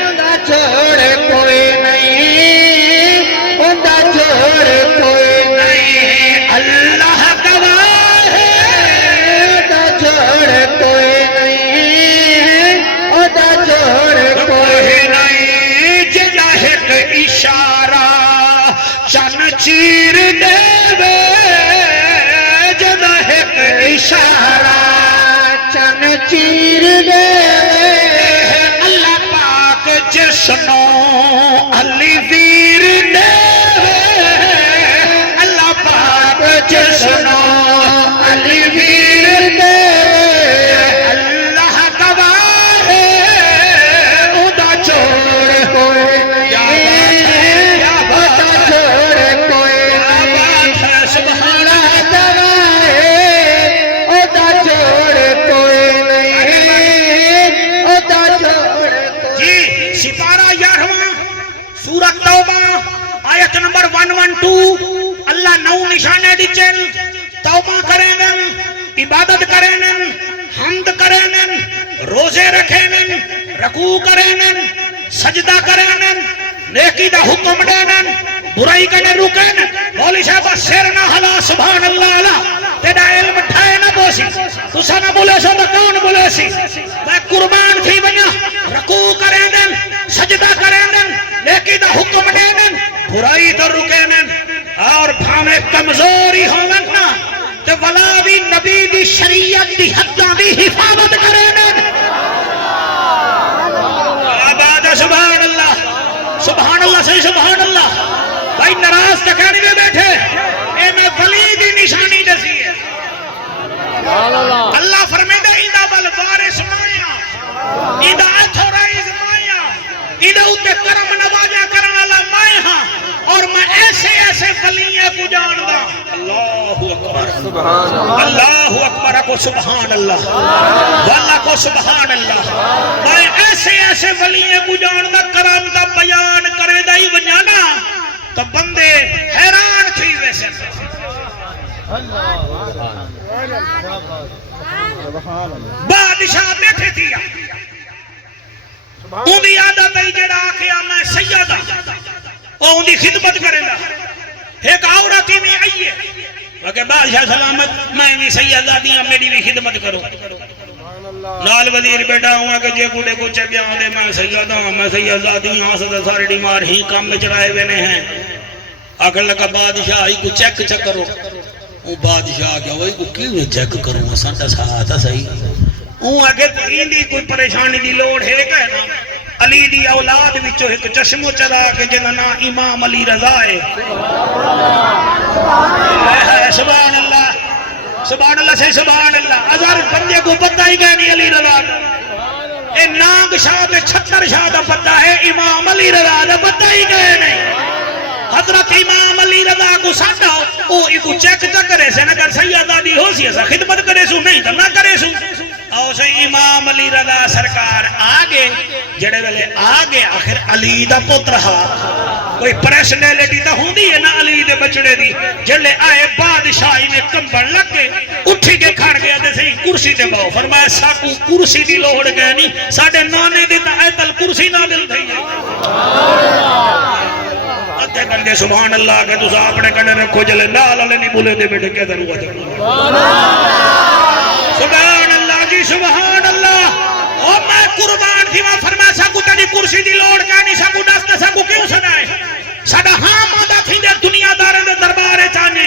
اندہ چھوڑ کوئی نہیں اندہ چھوڑ کوئی نہیں اللہ گواہ ہے اندہ چھوڑ کوئی نہیں اندہ چھوڑ کوئی نہیں جنہ ایک اشارہ چن چیر دے وے جنہ ایک اشارہ چن چیر دے اللہ پاک جسنو علی ویر دے اللہ پاک جسنو علی ویر دے اللہ گواہ ہے ادا چھوڑ کوئی نہیں ادا چھوڑ کوئی نہیں سبحان اللہ ادا چھوڑ کوئی نہیں ادا چھوڑ جی سپارہ 11واں سورۃ توبہ آیت نمبر 112 اللہ نو نشانے دیچن توبہ کرینن عبادت کرینن حمد کرینن روزے رکھینن رکوع کرینن سجدہ کرینن نیکی دا حکم دینن برائی کنے رکینن مولی صاحب سیر نہ ہلا سبحان اللہ علا تیرا علم ٹھائے نہ بوسی تسا نہ بولے سو تو کون بولے سی میں قربان تھی بنا رکوع کرینن سجدہ کرینن نیکی دا حکم دینن برائی تو رکینن اور بھامے کمزوری ہوگن نا تو ولا بھی نبی دی شریعت دی حداں دی حفاظت کرینن آباد سبحان اللہ سے سبحان اللہ بھائی نراز تکانی میں بیٹھے اے میں ولی دی نشانی دسی ہے اللہ فرمیدہ ایدہ بالوارث مایا ایدہ اتھورائز مایا ایدہ اتے کرم نوازہ کرنا اللہ مایا اور میں ایسے ایسے ولیوں کو جاندہ اللہ اکبر اللہ اکبر کو سبحان اللہ واللہ کو سبحان اللہ میں ایسے ایسے ولیوں کو جاندہ کرم دا بیان کرے دائی ونجانا تو بندے حیران تھی ویسے بادشاہ بیٹھے تھیا اندھی عادت ہے جڑا آکھیا میں سیدہ اور اندھی خدمت کرے گا ایک عورتی میں آئیے کہ بادشاہ سلامت میں بھی سیدہ دیا میری بھی خدمت کرو نال وزیر بیٹا ہوا کہ جے کوڑے کو چبیا دے میں سیدہ دیا آسدہ سارے ڈیمار ہی کام میں چڑھائے ہوئے ہیں آکھر لگا بادشاہ ہی کو چیک کرو وہ بادشاہ کیا وہی کو کیوں چیک کروں سانٹا ساتھا صحیح وہ آگے تیندی کوئی پریشانی دی لوڑ ہے کہنا علی دی اولاد وچو ایک چشمو چرا کے جننا امام علی رضا ہے سبحان اللہ سے سبحان اللہ ہزار بندے کو پتہ ہی گئے نہیں علی رضا اے ناگ شاہ تے چھتر شاہ دا پتہ ہے امام علی رضا دا پتہ ہی گئے نہیں حضرت امام علی رضا کو ساڈا او ایکو چیک تا کرے سے نہ کر سیدہ دی ہو سی اسا خدمت کرے سو نہیں تے نہ کرے سو او سے امام علی رضا سرکار آگے جڑے ویلے آگے آخر علی دا پتر ہا کوئی پریشنیلٹی تا ہوندی ہے نا علی دے بچڑے دی جڑے آئے بادشاہی نے کمبن لگ کے اٹھی کے کھڑ گیا تے صحیح کرسی تے باؤ فرمایا ساکو کرسی دی لوڑ گئے نہیں ساڈے نانے دی تا ایتل کرسی نہ مل تھی ادھے بندے سبحان اللہ کہ تسا اپنے کنے رکھو جلے نال والے نہیں بولے دے بیٹے کہہ درو سبحان اللہ جی سبحان اللہ او میں قربان تھی وہاں فرمایا ساکو تیری کرسی دی لوڑ کا نہیں ساکو دستا ساکو کیوں سنائے ساڈا ہاں مادہ تھی دے دنیا دارے دے دربارے چاہنے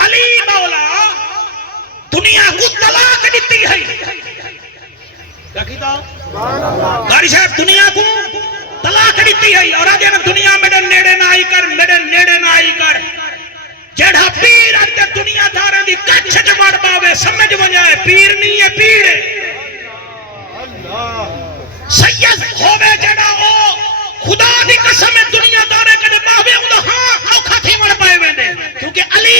علی مولا دنیا کو طلاق دیتی ہے کیا کہتا گاری صاحب دنیا کو طلاق دیتی ہے اور آگے دنیا میرے نیڑے نہ آئی کر میرے نیڑے نہ آئی کر جڑا پیر اندے دنیا دارے دی کچھ جمڑ باوے سمجھ وجائے پیر نہیں ہے پیر سید ہوئے جڑا ہو خدا دی قسم دنیا دارے کنے باوے اندھا ہاں اوکھا تھی مڑ پائے ویندے کیونکہ علی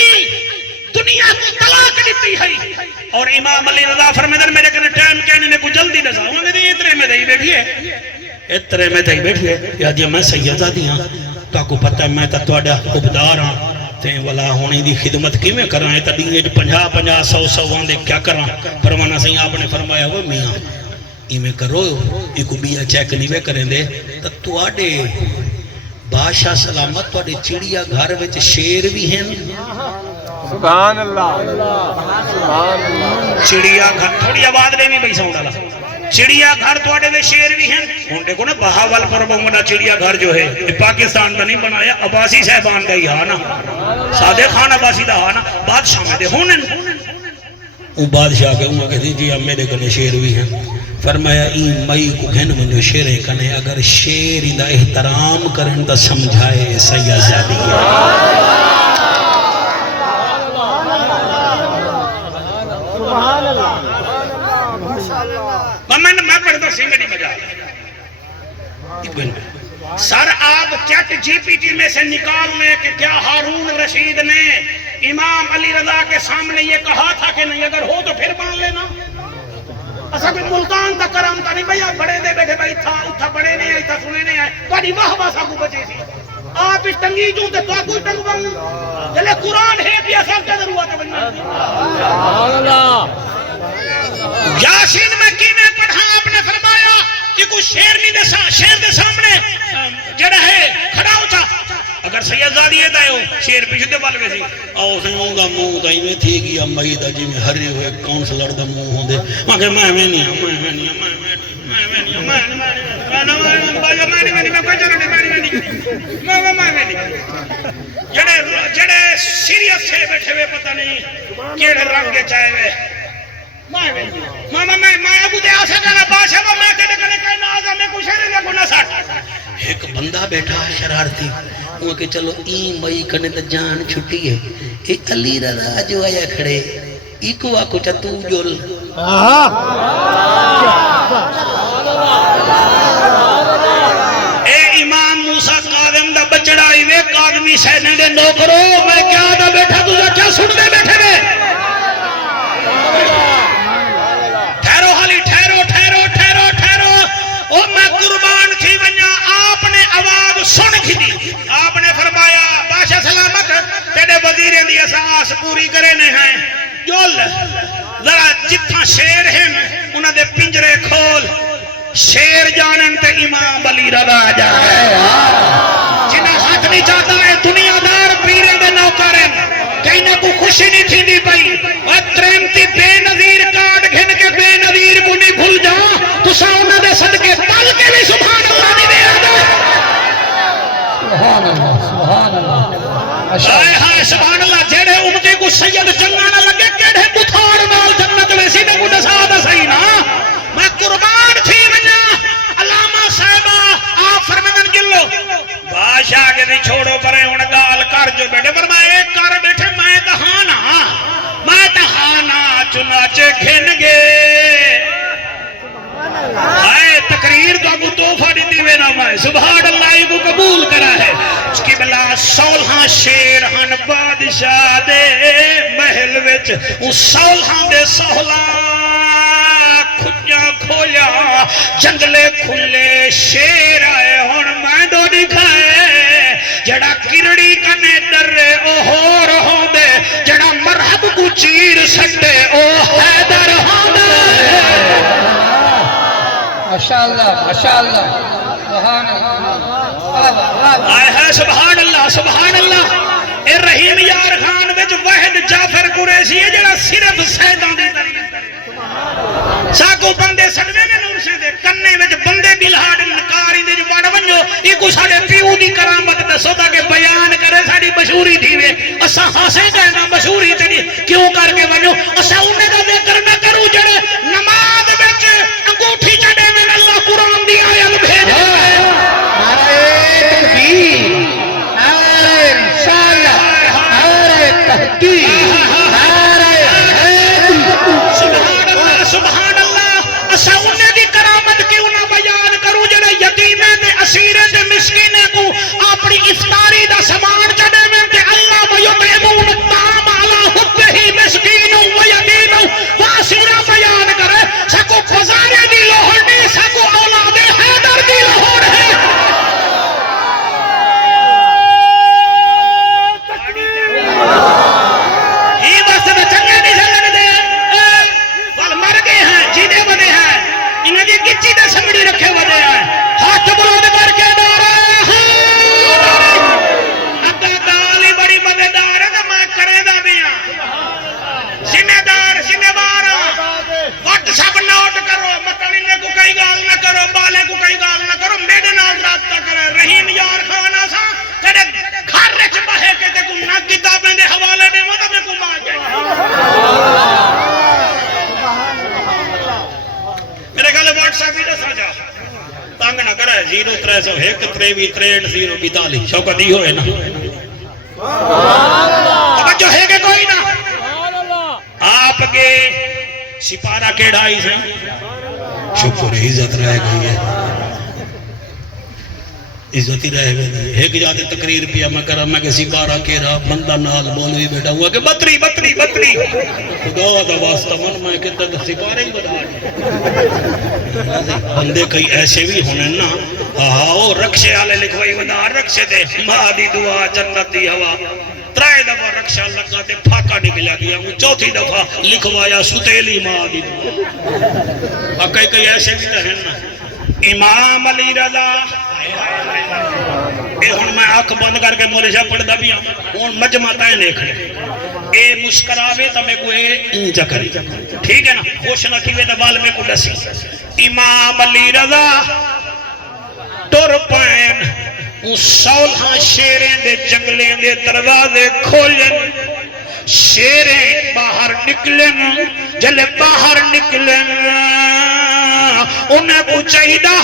دنیا کو طلاق دیتی ہے اور امام علی رضا فرمیدن میرے کنے ٹائم کہنے نے کو جلدی نہ سا انہوں نے اترے میں دہی بیٹھی ہے اترے میں دہی بیٹھی ہے یا دیا میں سیدہ دیا تو آپ کو پتہ ہے میں تا توڑا عبدار ہاں تے والا ہونے دی خدمت کی میں کرائیں تا دیئے جو 50-50 100 آندے کیا کرائیں پروانا سے آپ نے فرمایا وہ میاں ایمیں کرو ایکو بیا چیک نہیں وے کریں دے تا توڑے بادشاہ سلامت توڑے چڑیا گھر وچ شیر بھی ہیں سبحان اللہ سبحان اللہ چڑیا گھر تھوڑی آواز نہیں بھئی ساؤں ڈالا چڑیا گھر توڑے دے شیر بھی ہیں ان دیکھو نا بہاول پر بہمنا چڑیا گھر جو ہے پاکستان کا نہیں بنایا عباسی صاحبان کا ہی ہانا صادق خان عباسی دا ہانا بادشاہ میں دے ہونن وہ بادشاہ کے ہوں کہتے جی اب میرے کنے شیر بھی ہیں فرمایا این مئی کو گھن منجو شیریں کنے اگر شیر دا احترام کرن تا سمجھائے سیازادی سبحان اللہ میں پڑھتا سنگڑی مجا سر آپ چٹ جی پی ٹی میں سے نکال لیں کہ کیا ہارون رشید نے امام علی رضا کے سامنے یہ کہا تھا کہ نہیں اگر ہو تو پھر مان لینا ایسا کوئی ملتان تک کرام تا نہیں بھئی بڑے دے بیٹھے بھئی تھا بڑے نہیں آئی تھا سنے نہیں آئے تو اڈی واہ واہ ساکو بچے سی آپ اس ٹنگی جو تے تو کوئی ٹنگ بن جلے قرآن ہے بھی اصل کے ضرورت بننا سبحان اللہ یاسین میں کی میں پڑھا آپ نے فرمایا کہ کوئی شیر نہیں دے شیر دے سامنے جڑا ہے کھڑا ہوتا اگر سیدزادی ہے دائیو شیر پیچھے دے بال گئے سی آؤ سنوں گا موں دائی میں تھی گیا مئی دا جی میں ہری ہوئے کونسلر دا موں ہوں دے وہاں کہ میں نہیں جڑے سیریس سے بیٹھے ہوئے پتہ نہیں کیڑے رنگ کے چاہے ہوئے ماما میں ابو دے آسا جانا بادشاہ میں تیرے کنے کہنا آزا میں کچھ ہے نہیں گناہ ساٹھ ایک بندہ بیٹھا شرارتی وہ کہ چلو این مئی کنے تا جان چھٹی ہے ایک علی رضا جو آیا کھڑے ایکو آکو چتو جول اے امام موسیٰ قادم دا بچڑا ایوے قادمی سہنے دے نوکرو میں کیا دا بیٹھا تجھا کیا سن دے بیٹھے دے ٹھہرو حالی ٹھہرو ٹھہرو ٹھہرو ٹھہرو او میں قربان تھی ونیا آپ نے آواز سن کی دی آپ نے فرمایا بادشاہ سلامت تیرے وزیریں دی اساس پوری کرنے ہیں جول ذرا جتھا شیر ہیں انہاں دے پنجرے کھول شیر جانن تے امام علی رضا جانے جنہیں ہاتھ نہیں چاہتا ہے دنیا دار پیرے دے نوکریں کہیں کو خوشی نہیں تھی دی پئی اور ترمتی بے نظیر کارڈ گھن کے بے نظیر کو نہیں بھول جا تو ساؤنہ دے صدقے پل کے بھی سبحان اللہ نہیں دے آدھا سبحان اللہ سبحان اللہ ہائے سبحان اللہ جیڑے امتے کو سید جنگانا لگے کیڑے بتھار مال جنت ویسی میں کو نسادہ صحیح نا میں قربان تھی منیا علامہ صاحبہ آپ فرمدن گلو بادشاہ کے نہیں چھوڑو پرے ان گال کر جو بیٹھے پر میں ایک کر بیٹھے میں تہانا چنانچہ گھن گے ہائے تقریر تو ابو توفہ دیتی وے نا نامہ ہے سبحان اللہ کو قبول کرا ہے اس کی بلا 16 شیر ہن بادشاہ دے محل وچ اس 16 دے 16 کھجاں کھولیا جنگلے کھلے شیر آئے ہن میں دو دکھائے جڑا کرڑی کنے درے او ہور ہوندے جڑا مرحب کو چیر سٹے او حیدر ہوندے ماشاءاللہ ماشاءاللہ سبحان اللہ آئے ہے سبحان اللہ اے رحیم یار خان وچ واحد جعفر قریشی ہے جڑا صرف سیداں دی تعریف کرے ساکو بندے سڑوے میں نور سے دے کنے وچ بندے بلہاڑ نکاری دے وڑ ونجو یہ کو ساڈے پیو دی کرامت دسو تاکہ بیان کرے ساڈی مشہوری تھی وے اساں ہاسے کہنا مشہوری تے کیوں کر کے ونجو اساں انہاں دا ذکر نہ کروں جڑے نماز وچ انگوٹھی چڑے میں اللہ قرآن دی آیت بھیج نعرہ تکبیر نعرہ رسالت نعرہ تحقیق نعرہ حیدر سبحان اللہ اساں انہاں دی کرامت کیوں نہ بیان کروں جڑے یتیمے تے اسیرے تے مسکینے کو اپنی افطاری دا سامان چڑے میں تے اللہ ویطعمون الطعام علی حبہ مسکین و یتیم و اسیرہ بیان کرے سکو خزانے دی لوہر نہیں سکو اولاد حیدر دی لوہر ہے ہی بس میں چنگے نہیں سنگنے دے وال مر گئے ہیں جیدے ودے ہیں انہیں دی گچی دے سمڑی رکھے ودے ہیں ہاتھ بلند کر کے دارا اگا گالی بڑی مددار ہے کہ میں کرے دا بھی ہاں سنے دار سنے بارا وقت سب نوٹ کرو مطلنے کو کئی گال نہ کرو بالے کو کئی گال نہ کرو میڈے نال رابطہ کرے رحیم یار خان آسا تیرے گھر رچ بہے کے تے کو نہ کتابیں دے حوالے دے وہ تمہیں کو ماں کے میرے گھر واٹس ایپ ہی دسا جا تانگ نہ کرے 0301 63 63 42 شوکت ہی ہوئے نا اب جو ہے کہ کوئی نا آپ کے سپارہ کیڑائی سے شکر عزت رہ گئی ہے عزت ہی رہ گئی ایک جاتے تقریر پیا میں کرا میں کہ سپارہ کیڑا بندہ نال مولوی بیٹھا ہوا کہ بطری بطری بطری خدا دا واسطہ من میں کہتا کہ سپارہ ہی بدا بندے کئی ایسے بھی ہونے نا آہاؤ رکشے آلے لکھوائی ودا رکشے دے ماں دی دعا جنت دی ہوا ترائے دفعہ رکشہ لگا تے پھاکا نکلیا گیا ہوں چوتھی دفعہ لکھوایا ستیلی ماں دی دعا کئی کئی ایسے بھی تہن نا امام علی رضا اے ہن میں آنکھ بند کر کے مولشہ پڑھدا بھی ہوں مجمع تائیں دیکھ لے اے مسکراوے تا میں کو اے انجا کری ٹھیک ہے نا خوش نہ کیوے دبال میں کو ڈسی امام علی رضا ٹر پائن اس 16 شیریں دے جنگلیں دے دروازے کھولن شیریں باہر نکلن جلے باہر نکلن انہیں کو چاہیدہ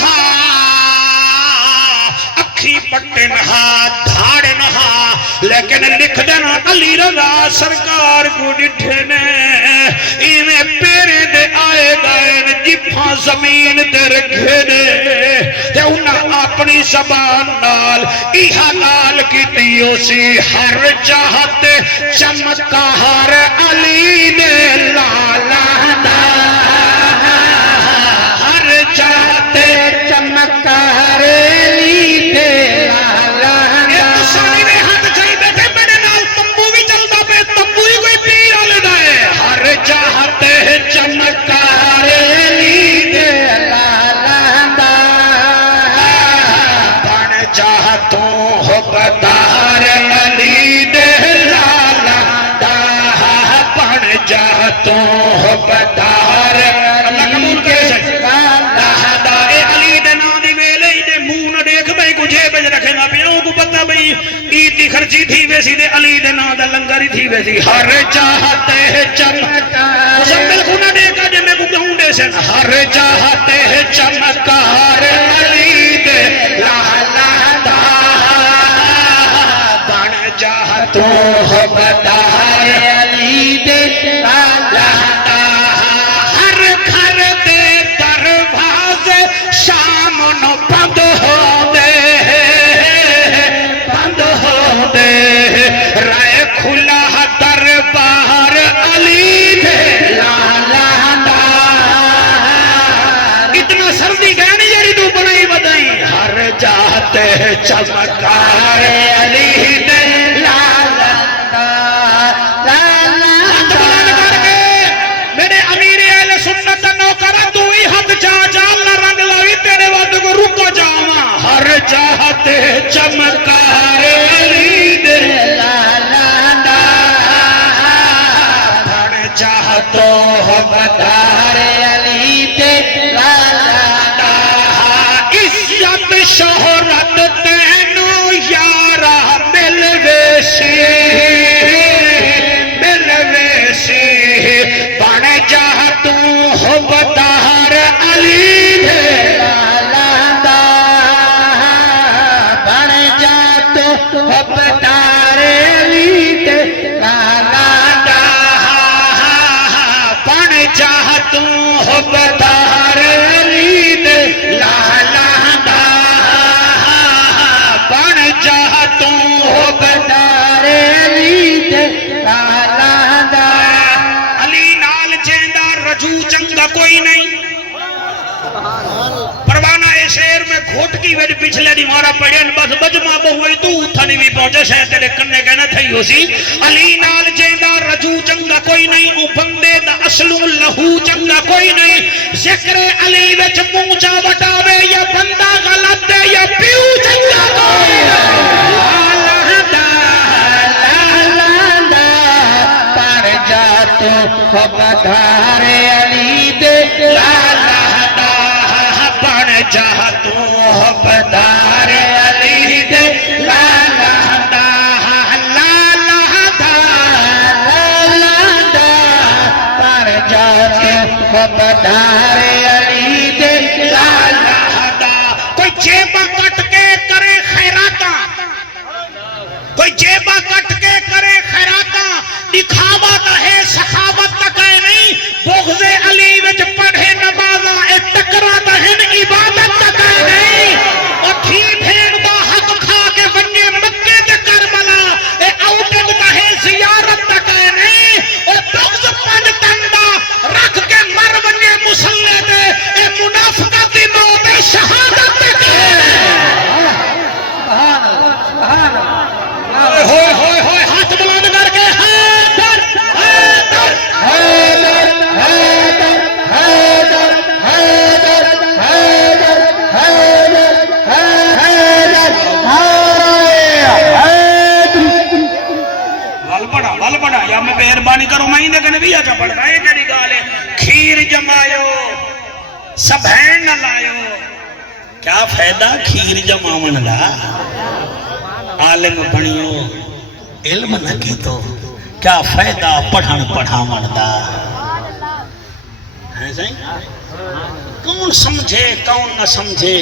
اکھی پٹن دھاڑن لیکن لکھ دینا علی رضا سرکار کو ڈٹھنے انہیں پیرے دے آئے گائن جپاں زمین دے رکھے دے تے انہیں اپنی زبان نال ایہا نال کی دیو سی ہر چاہت چمکا ہر علی دے لالا دا ہر چاہت چمکا ہر علی دے لالا دا سانی نے ہاتھ کھائی بیٹھے میرے نال تمبو بھی چلتا پہ تمبو ہی کوئی پیر آلے دائے ہر چاہت چمکا ہر علی دے لالا دا بن چاہتوں ہو بدار علی دے لالا دا بن چاہتوں ہو بدار اللہ قبول کرے سے لالا دا اے علی دے نادی ویلے دے مون دیکھ بھئی کو جے بج رکھے نا پیوں کو پتہ بھئی عید دی خرچی تھی ویسی دے علی دے نادہ لنگری تھی ویسی ہر چاہتے چمکا مزمل کو نہ دیکھا جے میں کو گاؤں دے سے ہر چاہتے چمکا ہر علی دے لالا دا بن چاہتوں ہو بدار علی دے لالا دا ہر گھر دے دروازے شام نو بند ہو چمکار علی نے میرے امیر اہل سنت نوکر تو ہی حد جا جا رنگ لاوی تیرے وقت کو رکو جاواں ہر چاہتے چمکار علی نے بڑھ چاہتو حبدار علی دے عزت شہرت تینو یارا ملویسی بن جا تو حبدار علی دے بن جا تو حبدار علی دے بن جا تو حبدار علی دے بن جا تو حبدار علی دے علی نال جیندہ رجو چنگا کوئی نہیں پروانہ اے شہر میں گھوٹ کی ویڈ پچھلے دی مارا پڑھین بس بجمع بہوئی تو اتھانی بھی پہنچے شاید تیرے کنے کہنا تھا ہی ہو سی علی نال جیندہ رجو چنگا کوئی نہیں او بندے دا اصلو لہو چنگا کوئی نہیں ذکر علی وچ مونچا وٹاوے یا بندہ غلط دے یا پیو چنگا کوئی تو حبدار علی دے بن جا تو حبدار علی دے حبدار علی دے کوئی جیبہ کٹ کے کرے خیراتاں کوئی جیبہ کٹ کے کرے خیراتاں دکھاوا تا ہے سخاوت تک ہے نہیں بغض علی وچ پڑھے نمازاں اے ٹکرا تا ہے عبادت تک ہے نہیں اور تھی بھیڑ دا حق کھا کے ونجے مکے تے کربلا اے اوٹنگ تا ہے زیارت تک ہے نہیں اور بغض پنج تندا رکھ کے مر ونجے مسلح دے اے منافقت دی موت اے شہادت تک ہے ہوئے ہوئے ہوئے ہاتھ بلند کر کے ول بڑا یا میں مہربانی کروں میں ہی دیکھنے بھی آجا پڑھ رہا ہے کہڑی گال ہے کھیر جمائیو سبھین نہ لائیو کیا فائدہ کھیر جماون دا عالم بنیو علم نہ کی تو کیا فائدہ پڑھن پڑھاون دا ہے صحیح کون سمجھے کون نہ سمجھے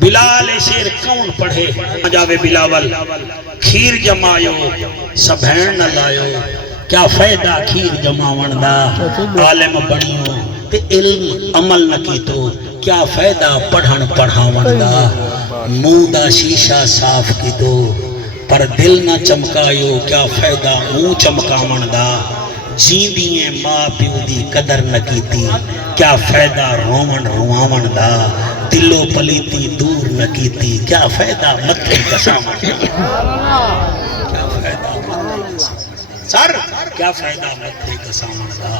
بلال شیر کون پڑھے جاوے بلاول کھیر جمائیو سبھین نہ لائیو کیا فائدہ کھیر جماون دا عالم بنیو تے علم عمل نہ کی تو کیا فائدہ پڑھن پڑھاون دا منہ دا شیشہ صاف کی تو پر دل نہ چمکایو کیا فائدہ منہ چمکاون دا جیندیے ماں پیو دی قدر نہ کیتی کیا فائدہ رومن رواون دا دلو پلیتی دور نہ کیتی کیا فائدہ متھے کسامن کیا فائدہ سر کیا فائدہ متھے کسامن دا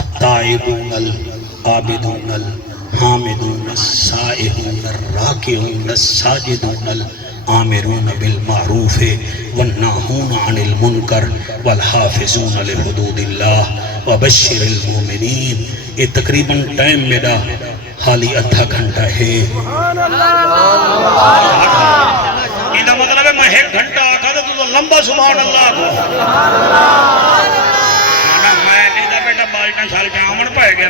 التائبون العابدون الحامدون السائحون الراکعون الساجدون الآمرون بالمعروف والناہون عن المنکر والحافظون لحدود اللہ وبشر المومنین. یہ تقریباً ٹائم میرا حالی ادھا گھنٹہ ہے. یہ مطلب ہے میں ایک گھنٹہ آکھا تھا تو لمبا سبحان اللہ کو میں دیدہ بیٹا بالٹا سال کے آمن پائے گیا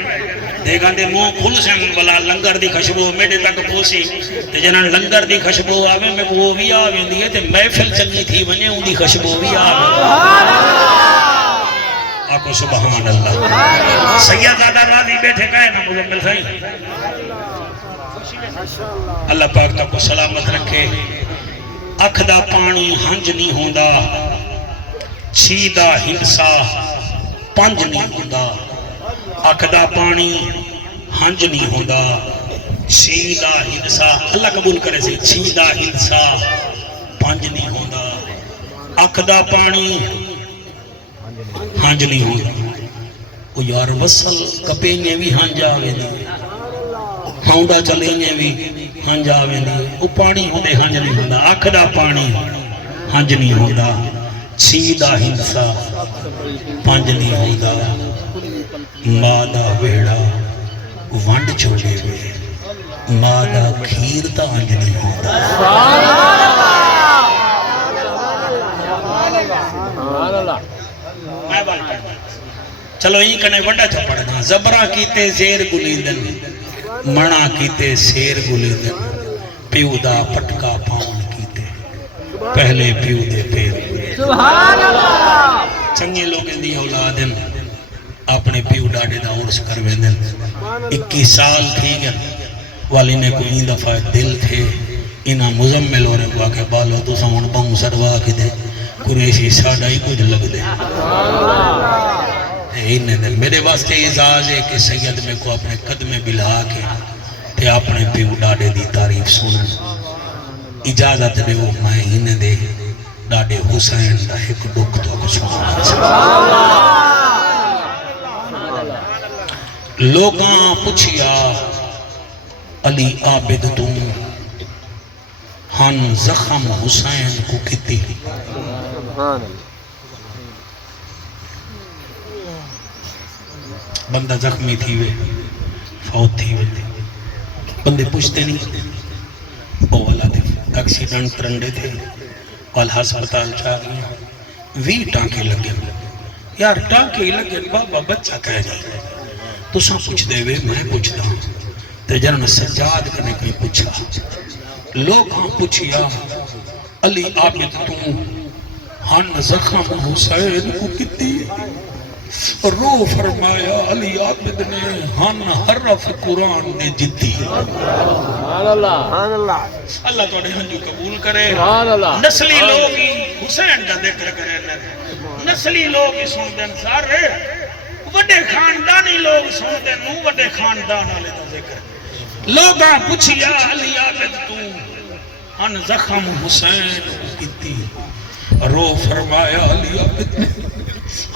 دیکھا دے مو کھل سے بلا لنگر دی خشبو میڈے تک پوسی تے جنہاں لنگر دی خشبو آوے میں وہ بھی آوے دیئے تے محفل چنگی تھی ونے ان دی خشبو بھی آوے. آکو سبحان اللہ. سیدزادہ راضی بیٹھے کہے نا مزمل صحیح اللہ پاک تک کو سلامت رکھے. اکھ دا پانی ہنج نہیں ہوندا چھی دا ہنسا پنج نہیں ہوندا. اکھ دا پانی ہنج نہیں ہوندا چھیدہ ہندسا اللہ قبول کرے سی چھیدہ ہندسا پانچ نہیں ہوندہ اکھ دا پانی ہنج نہیں ہوندہ وہ یار وصل کپینگے بھی ہنج آوے دی ہوندا چلینگے بھی ہنج آوے دی وہ پانی ہوندے ہنج نہیں ہوندہ اکھ دا پانی ہنج نہیں ہوندہ چھیدہ ہندسا پانچ نہیں ہوندہ مادہ ویڑا ونڈ چھوڑے ہوئے مادہ کھیر تا ہنج نہیں ہوندہ چلو یہ کنے وڈا چا پڑھنا زبرہ کیتے زیر گلیدن منا کیتے سیر گلیدن پیو دا پٹکا پاؤن کیتے پہلے پیو دے پیر سبحان اللہ چنگے لوگیں دی اولادن اپنے پیو ڈاڑے دا عرص کروے دن 21 سال تھی گئے والی نے کوئی دفعہ دل تھے انہا مزمل ہو رہے کو کہ بالو تو سمون بہن سروا کی دے قریشی ساڑھا ہی کچھ لگ دے میرے واسطے اعزاز ہے کہ سید میں کو اپنے قدمے بلہا کے تے اپنے پیو ڈاڑے دی تعریف سنن اجازت دے وہ میں ہی نے دے ڈاڑے حسین دا ایک ڈک تو کچھ لوگاں پوچھیا علی عابد تم ہن زخم حسین کو کتی بندہ زخمی تھی وے فوت تھی وے بندے پوچھتے نہیں او والا دے ایکسیڈنٹ ترنڈے تھے وال ہسپتال چاہ گئے 20 ٹانکے لگے یار ٹانکے لگے بابا بچہ کہہ جائے تو ساں پوچھ دے وے میں پوچھتا ہوں تے جنہوں نے سجاد کرنے کوئی پوچھا لوگ ہاں پوچھیا علی عابد تم ہن زخم حسین کو کتی رو فرمایا علی عابد نے ہن حرف قرآن نے جتی اللہ توڑے ہنجو قبول کرے نسلی لوگ ہی حسین کا ذکر کرے نسلی لوگ ہی سن دیں سارے وڈے خاندانی لوگ سن دیں نو وڈے خاندان آلے تو ذکر لوگاں پوچھیا علی عابد تو ہن زخم حسین کتی رو فرمایا علی عابد نے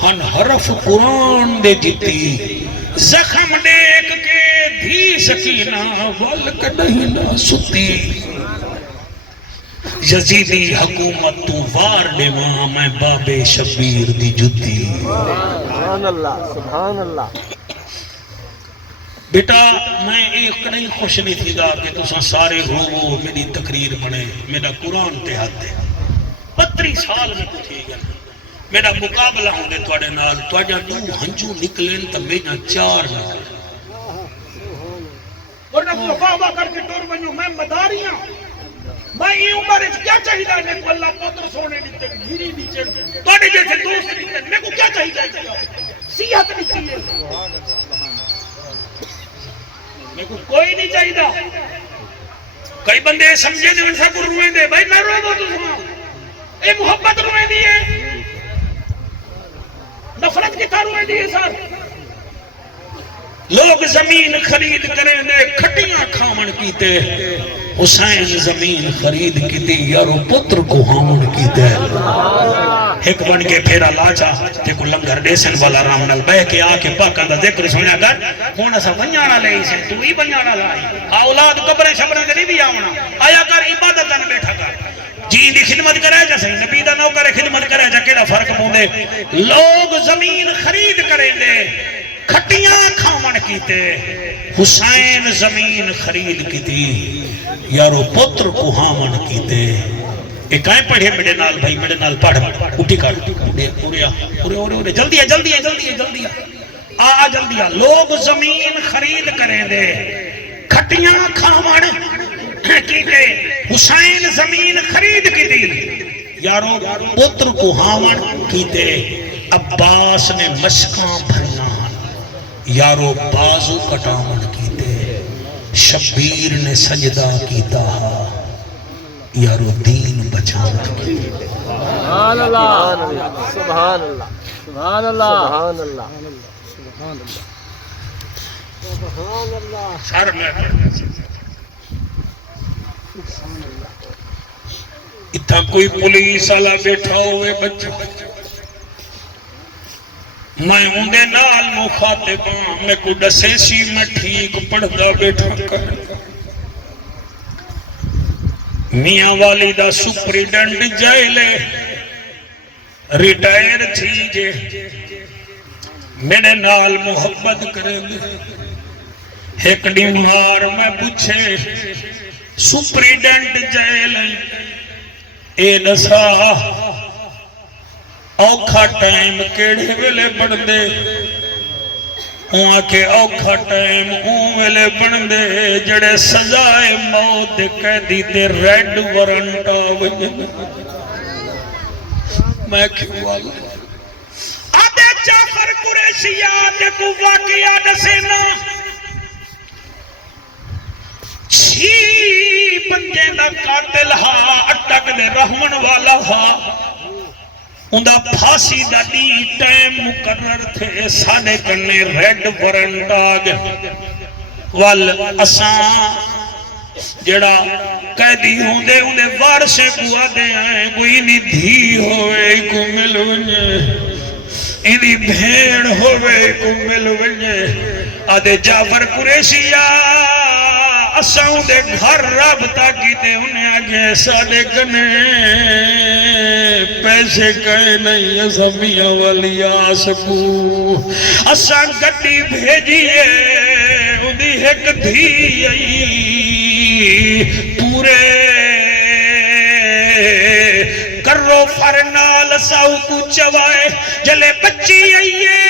ہن حرف قرآن دے جتی زخم دیکھ کے دھی سکینہ والک نہیں ستی یزیدی حکومت تو وار دے ماں میں باب شبیر دی جتی سبحان اللہ سبحان اللہ بیٹا میں ایک نہیں خوش نہیں تھی دا کہ تُساں سارے رو میری تقریر بنے میرا قرآن تے ہاتھ دے 32 سال میں کچھ ہی گیا میرا مقابلہ ہوں دے توڑے نال توڑا دو ہنجو نکلیں تا میرا 4 نال ورنہ کو بابا کر کے ٹور بنیوں میں مداریاں میں یہ عمر اس کیا چاہی دا نے کو اللہ پتر سونے دیتے گھری نیچے توڑے جیسے دوست دیتے میں کو کیا چاہی دا سیحت دیتی ہے میں کو کوئی نہیں چاہی دا کئی بندے سمجھے دے انسا کو روئیں دے بھائی نہ رو تو سنا اے محبت روئیں دیئے نفرت کی تارویں دیئے سار لوگ زمین خرید کریں دے کھٹیاں کھامن کیتے حسین زمین خرید کیتی یارو پتر کو ہامن کیتے ایک بن کے پھیرا لاچا تے کو لنگر دیسن والا رام نال بہ کے آکے پاکاں دا ذکر سنیا کر ہونا سا بنیانا لے اسے تو ہی بنیانا لائی اولاد قبریں شبریں کے بھی آونا آیا کر عبادت دن بیٹھا کر جی دی خدمت کرے جا صحیح نبی دا نو کرے خدمت کرے جا کیڑا فرق پوندے لوگ زمین خرید کریں دے کھٹیاں کھامن کیتے حسین زمین خرید کیتی یارو پتر کو ہامن کیتے ایک آئیں پڑھے میرے نال بھائی میرے نال پڑھ اٹھی کر اورے جلدی ہے جلدی ہے جلدی ہے جلدی ہے آ جلدی ہے لوگ زمین خرید کریں دے کھٹیاں کھامن کیتے حسین زمین خرید کیتی یارو پتر کو ہامن کیتے عباس نے مشکاں بھرنا یارو بازو کٹامن کیتے شبیر نے سجدہ کیتا یارو دین بچان کیتے سبحان اللہ سبحان اللہ سبحان اللہ سبحان اللہ سبحان اللہ سر میں اتنا کوئی پولیس والا بیٹھا ہوئے بچہ میں اندے نال مخاطب ہاں میں کو دسے سی میں ٹھیک پڑھدا بیٹھا کر میاں والی دا سپریڈنٹ جائلے ریٹائر تھی جے میرے نال محبت کرے لے ایک ڈیمار میں پوچھے سپریڈنٹ جائلے اے دسا اوکھا ٹائم کیڑے ویلے بن دے آکے اوکھا ٹائم ویلے بن دے جڑے سزائے موت قیدی تے ریڈ وارنٹ آویں میں کیوں آگا آدھے جعفر قریشی آدھے کو واقعہ دسینا چھی بندے دا قاتل ہا اٹک دے رحمن والا ہا اندھا پھاسی دا دی ٹائم مقرر تھے سانے کرنے ریڈ وارنٹ آگے وال اساں جڑا قیدی ہوندے اندھے وارشے کو آدھے آئیں کوئی نہیں دھی ہوئے کو مل ونجے انہی بھیڑ ہوئے کو مل ونجے آدھے جعفر قریشیہ اساں دے گھر رابطہ کیتے انہیں آگے سادے کنے پیسے کہے نہیں اساں میاں والی آسکو اساں گٹی بھیجیے اندھی ایک دھی آئی پورے کرو فرنال ساؤ کو چوائے جلے بچی آئیے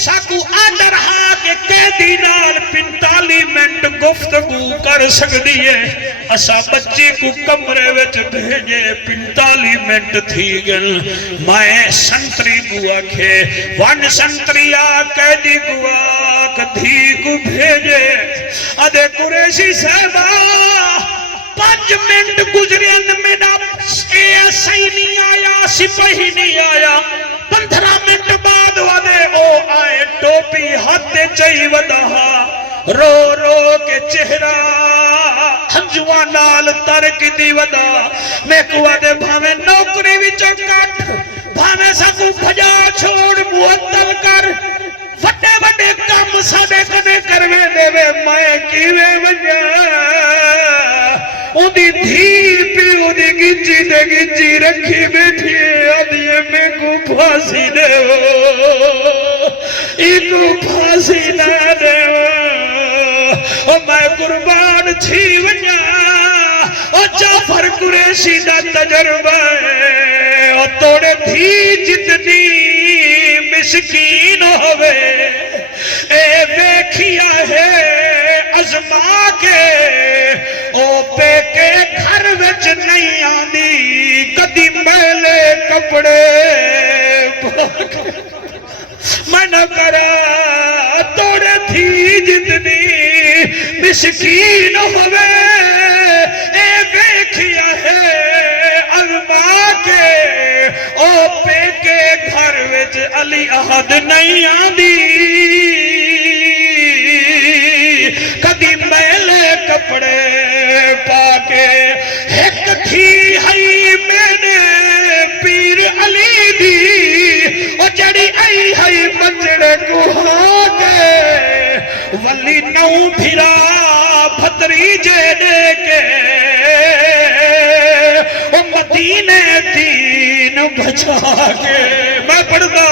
ساکو آدر ہاں کے قیدی نال 45 منٹ گفتگو کر سکتی ہے اسا بچے کو کمرے وچ بھیجے 45 منٹ تھی گل میں سنتری کو آکھے ون سنتری آ قیدی کو آکھ دھی کو بھیجے آدھے قریشی صاحبہ 5 منٹ گزرین میرا صحیح نہیں آیا سپاہی نہیں آیا 15 منٹ بعد وادے او آئے ٹوپی ہاتھ چاہی ودہا رو رو کے چہرہ ہنجوان نال ترک دی ودا میں کو وادے بھامے نوکری وچوں کٹ بھامے سکو بھجا چھوڑ معطل کر وڈے وڈے کام سادے کنے کروے دے وے میں کیوے وجہ اُندی دھی پی اُندی گنجی دے گنجی رکھی بیٹھی آدھیے میں کو پھانسی دے ایکو پھانسی نہ دے میں قربان تھی ونیا جعفر قریشی دا تجربہ ہے توڑے دھی جتنی مسکین ہوئے اے بیکھیا ہے ازما کے او پے کے گھر وچ نہیں آندی کدی میلے کپڑے میں نہ کرا توڑے تھی جتنی مسکین ہوئے اے بیکھیا ہے ازما کے او پے کے گھر وچ علی احد نہیں آندی کدی میلے کپڑے پاکے ایک تھی ہائی میں نے پیر علی دی او جڑی آئی ہائی منجڑے کو ہوگے ولی نو بھیرا بھتریجے دے کے او مدینے دین بچا کے میں پڑھدا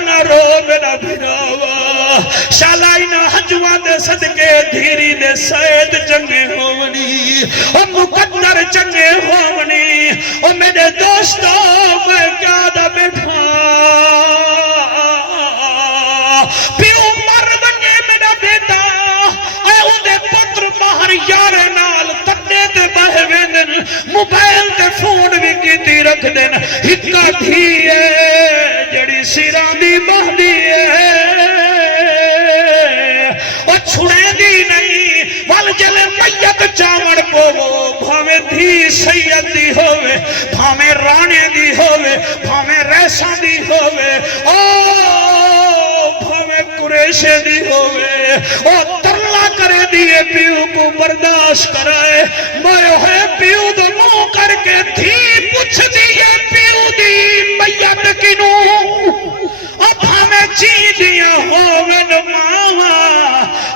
نہ رو میرا بھیراوا شالائی نہ حجوان دے صدقے دھیری دے سید چنگے ہونی او مقدر چنگے ہونی او میرے دوستو میں کیا دا بیٹھا پیو مر بنگے میرا بیٹا اے اندے پتر باہر یار نال تٹے تے بہ ویندن موبائل تے فون بھی کیتی رکھ دین ہکا دھی ہے جڑی سیران دی مہدی ہے او چھڑے دی نہیں وال جلے میت چاوڑ پوو بھاوے دھی سید دی ہوئے بھاوے رانے دی ہوئے بھاوے ریساں دی ہوئے او بھاوے قریشے دی ہوئے او ترلا کرے دی یہ پیو کو برداشت کرائے میں ہے پیو دو نو کر کے تھی پوچھ دیئے پیو دی میت کنو اب ہمیں چی دیا ہوون ماما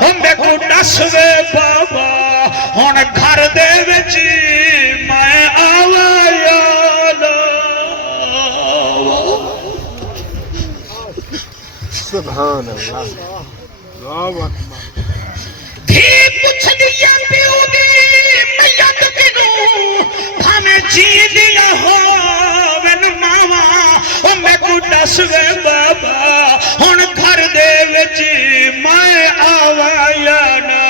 ہمیں کو ڈسوے بابا ہون گھر دے وچی میں آوایا سبحان اللہ دھی پوچھ دیا پیو دی میت کنو ہمیں جی دیا ہوون ماما ہمیں کو ڈسوے بابا ہون گھر دے وچ میں آوایا نا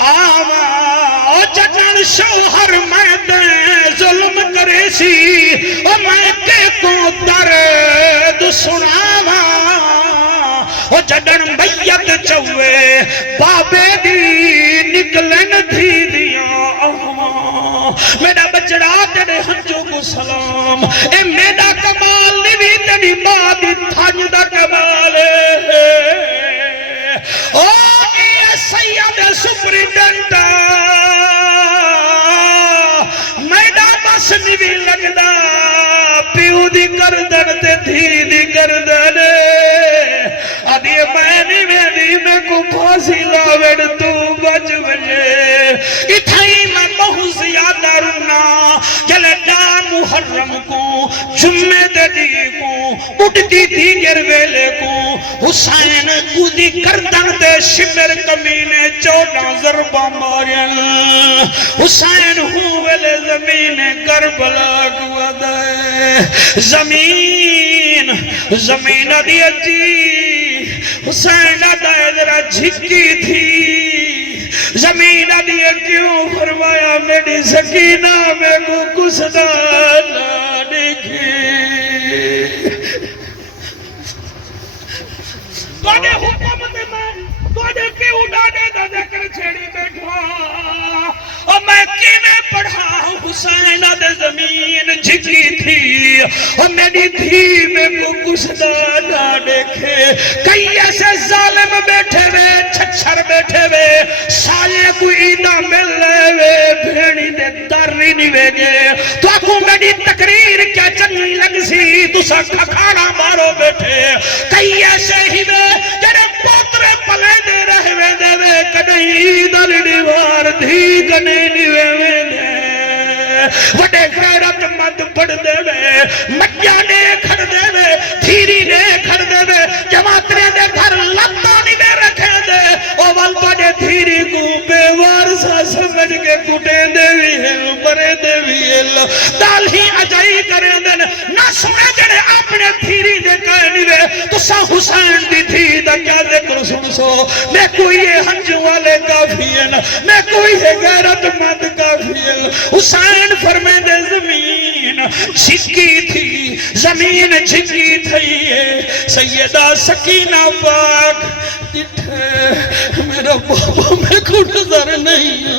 آوا او جنن شوہر میں دے ظلم کرے سی او میں کے کو درد سناوا او جنن میت چوے بابے دی نکلن تھی دیا میرا بچڑا تیرے ہنجو کو سلام اے میرا کمال نہیں تیری ماں دی تھانج دا کمال او اے سید سپریڈنٹا میرا بس نہیں لگدا پیو دی گردن تے دھی دی گردن ادھی میں میں کو پھانسی لاوڑ تو بچ بجے اتھائی میں بہت زیادہ رونا جلدہ محرم کو جمعے دی کو اٹھتی دیگر ویلے کو حسین کو دی گردن تے شمر کمینے 14 ضربہ مارین حسین ہوں ویلے زمین کربلا کو دے زمین دی اجی حسین دائے ذرا جھکی تھی زمین دیئے کیوں فرمایا میری سکینہ میں کو کسدہ نہ دیکھے تو نے حکومت میں تو نے کیوں ڈاڑے دا ذکر چھیڑی بیٹھا اور میں کینے پڑھا حسین دے زمین جھکی تھی اور میری دھی میں کو کسدہ نہ دیکھے کئی ایسے ظالم بیٹھے وے چھچھر بیٹھے وے سالے کو ایدہ مل لے وے بھیڑی دے داری نہیں وے گے تو آکھوں میری تقریر کیا چنگی لگ سی تو سا کھکھانا مارو بیٹھے کئی ایسے ہی وے جنہیں پوترے پلے دے رہے وے دے وے کدئی دل دیوار دھی کنے نیوے وے دے وڈے غیرت مند پڑ دے وے مجھا نے کھڑ دے وے تھیری نے کھڑ دے وے جماعترے دے گھر لگتا نہیں دے رکھے دے او والپا دے تھیری کو بے وارسا سمجھ کے کٹے دے وی ہے مرے دے وی اللہ دال ہی اجائی کرے دے نہ سنے جڑے اپنے تھیری دے کہے نہیں وے تو سا حسین دی تھی دا کیا ذکر سن سو میں کوئی یہ ہنج والے کافی ہے میں کوئی ہے غیرت مند کافی ہے حسین فرمے دے زمین جھکی تھی زمین جھکی تھی سیدہ سکینہ پاک جٹھے میرا بابا میں کو نظر نہیں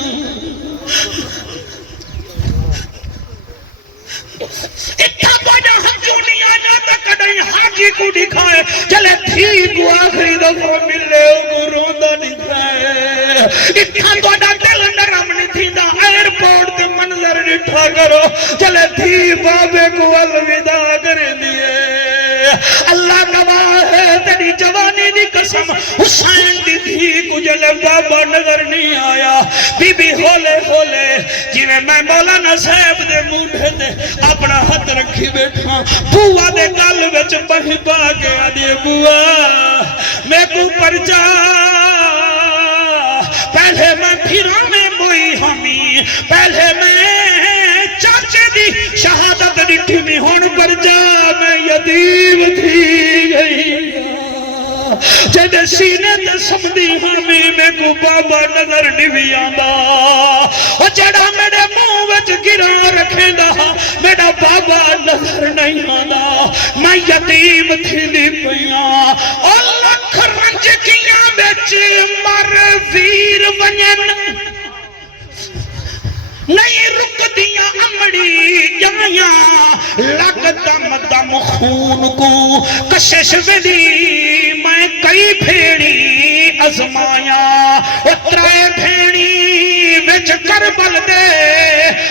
اتھا بڑا ہنجو نہیں آجا تک نہیں حاجی کو دکھائے چلے تھی کو آخری دفعہ ملے کو روندہ دکھائے اتھا بڑا دل نرم نہیں تھی دا ایرپورٹ کے منظر نٹھا کرو چلے تھی بابے کو الوداع کرے دیئے اللہ گواہ ہے تیری جوانی دی قسم حسین دی تھی کجلے بابا نظر نہیں آیا بی بی ہولے ہولے جیوے میں مولانا صاحب دے موڑے دے اپنا ہاتھ رکھی بیٹھا بوا دے گل وچ پہی پا کے آدھے بوا میں کو پرچا پہلے میں پھرا میں موئی ہمی پہلے میں چاچے دی شہادت ڈٹھی میں ہون پر جا میں یتیم تھی گئی جد سینے تے سمدی ہمیں میں کو بابا نظر نہیں آندا اور جڑا میرے منہ وچ گرا رکھے دا میرا بابا نظر نہیں آندا میں یتیم تھی نہیں پیاں اور لکھ رنج کیاں بچ مر ویر ونین نہیں رک دیا امڑی جائیاں لگ دم دم خون کو کشش ویلی میں کئی پھیڑی ازمایا اترائے بھیڑی وچ کربل دے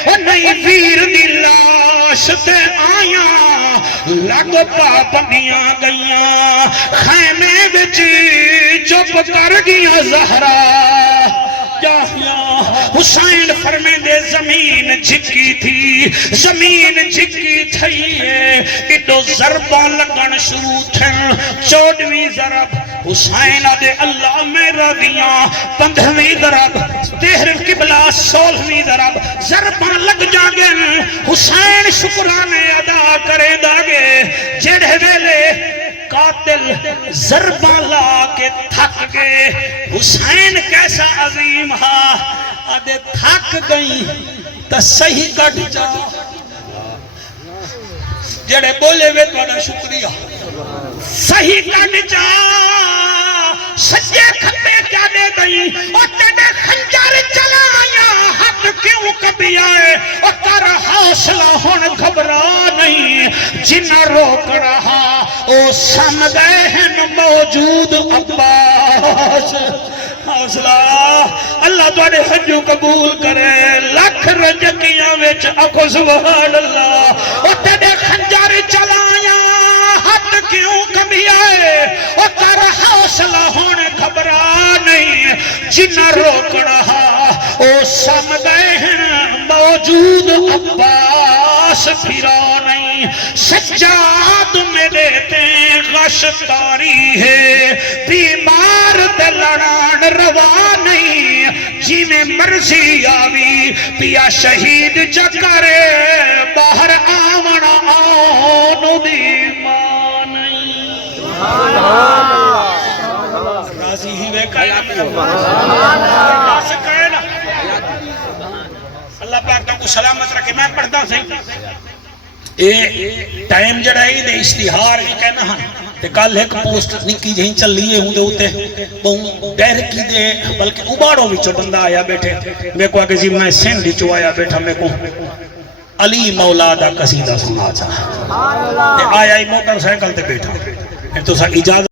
او نہیں ویر دی لاش تے آیا لگ پابندیاں گئیاں خیمے وچ چپ کر گیا زہرا حسین فرمیندے زمین جھکی تھی زمین جھکی تھی ہے اتو ضربہ لگن شروع تھن 14ویں ضرب حسین آدھے اللہ میرا دیاں 15ویں ضرب 13 قبلہ 16ویں ضرب ضربہ لگ جاگن حسین شکرانے ادا کرے داگے جڑے ویلے قاتل ضربہ لا کے تھک گئے حسین کیسا عظیم ہا آدھے تھک گئی تا صحیح کٹ جا جڑے بولے وے توڑا شکریہ صحیح کٹ جا سجے کھپے کیا دے گئی اور تیرے خنجر چلایا حق کیوں کبھی آئے اور تیرا حوصلہ ہون گھبرا نہیں جنہ روک رہا او سم گئے ہیں موجود عباس حوصلہ اللہ تواڈے حجو قبول کرے لکھ رجکیاں وچ آکھو سبحان اللہ او تیرے خنجر چلایا حد کیوں کبھی آئے او تیرا حوصلہ ہونے گھبرا نہیں جنہ روک رہا او سم گئے ہیں موجود عباس پھرا نہیں سجاد میں دیتے غش تاری ہے بیمار دلڑان روا نہیں جی میں مرضی آوی پیا شہید جکرے باہر آونا آنو دی ماں نہیں راضی ہی وے کہا اللہ پاک کو سلامت رکھے میں پڑھتا سے اے ٹائم جڑا ہے دے اشتہار ہی کہنا ہاں تے کل ایک پوسٹ نکی جہیں چل لیے ہوں دے ہوتے بہوں ڈیر کی دے بلکہ اباڑوں وچو بندہ آیا بیٹھے میں کو آگے جی میں سینڈی چو آیا بیٹھا میں کو علی مولا دا قصیدہ سنا چاہا تے آیا ہی موٹر سائیکل تے بیٹھا تو سا اجازت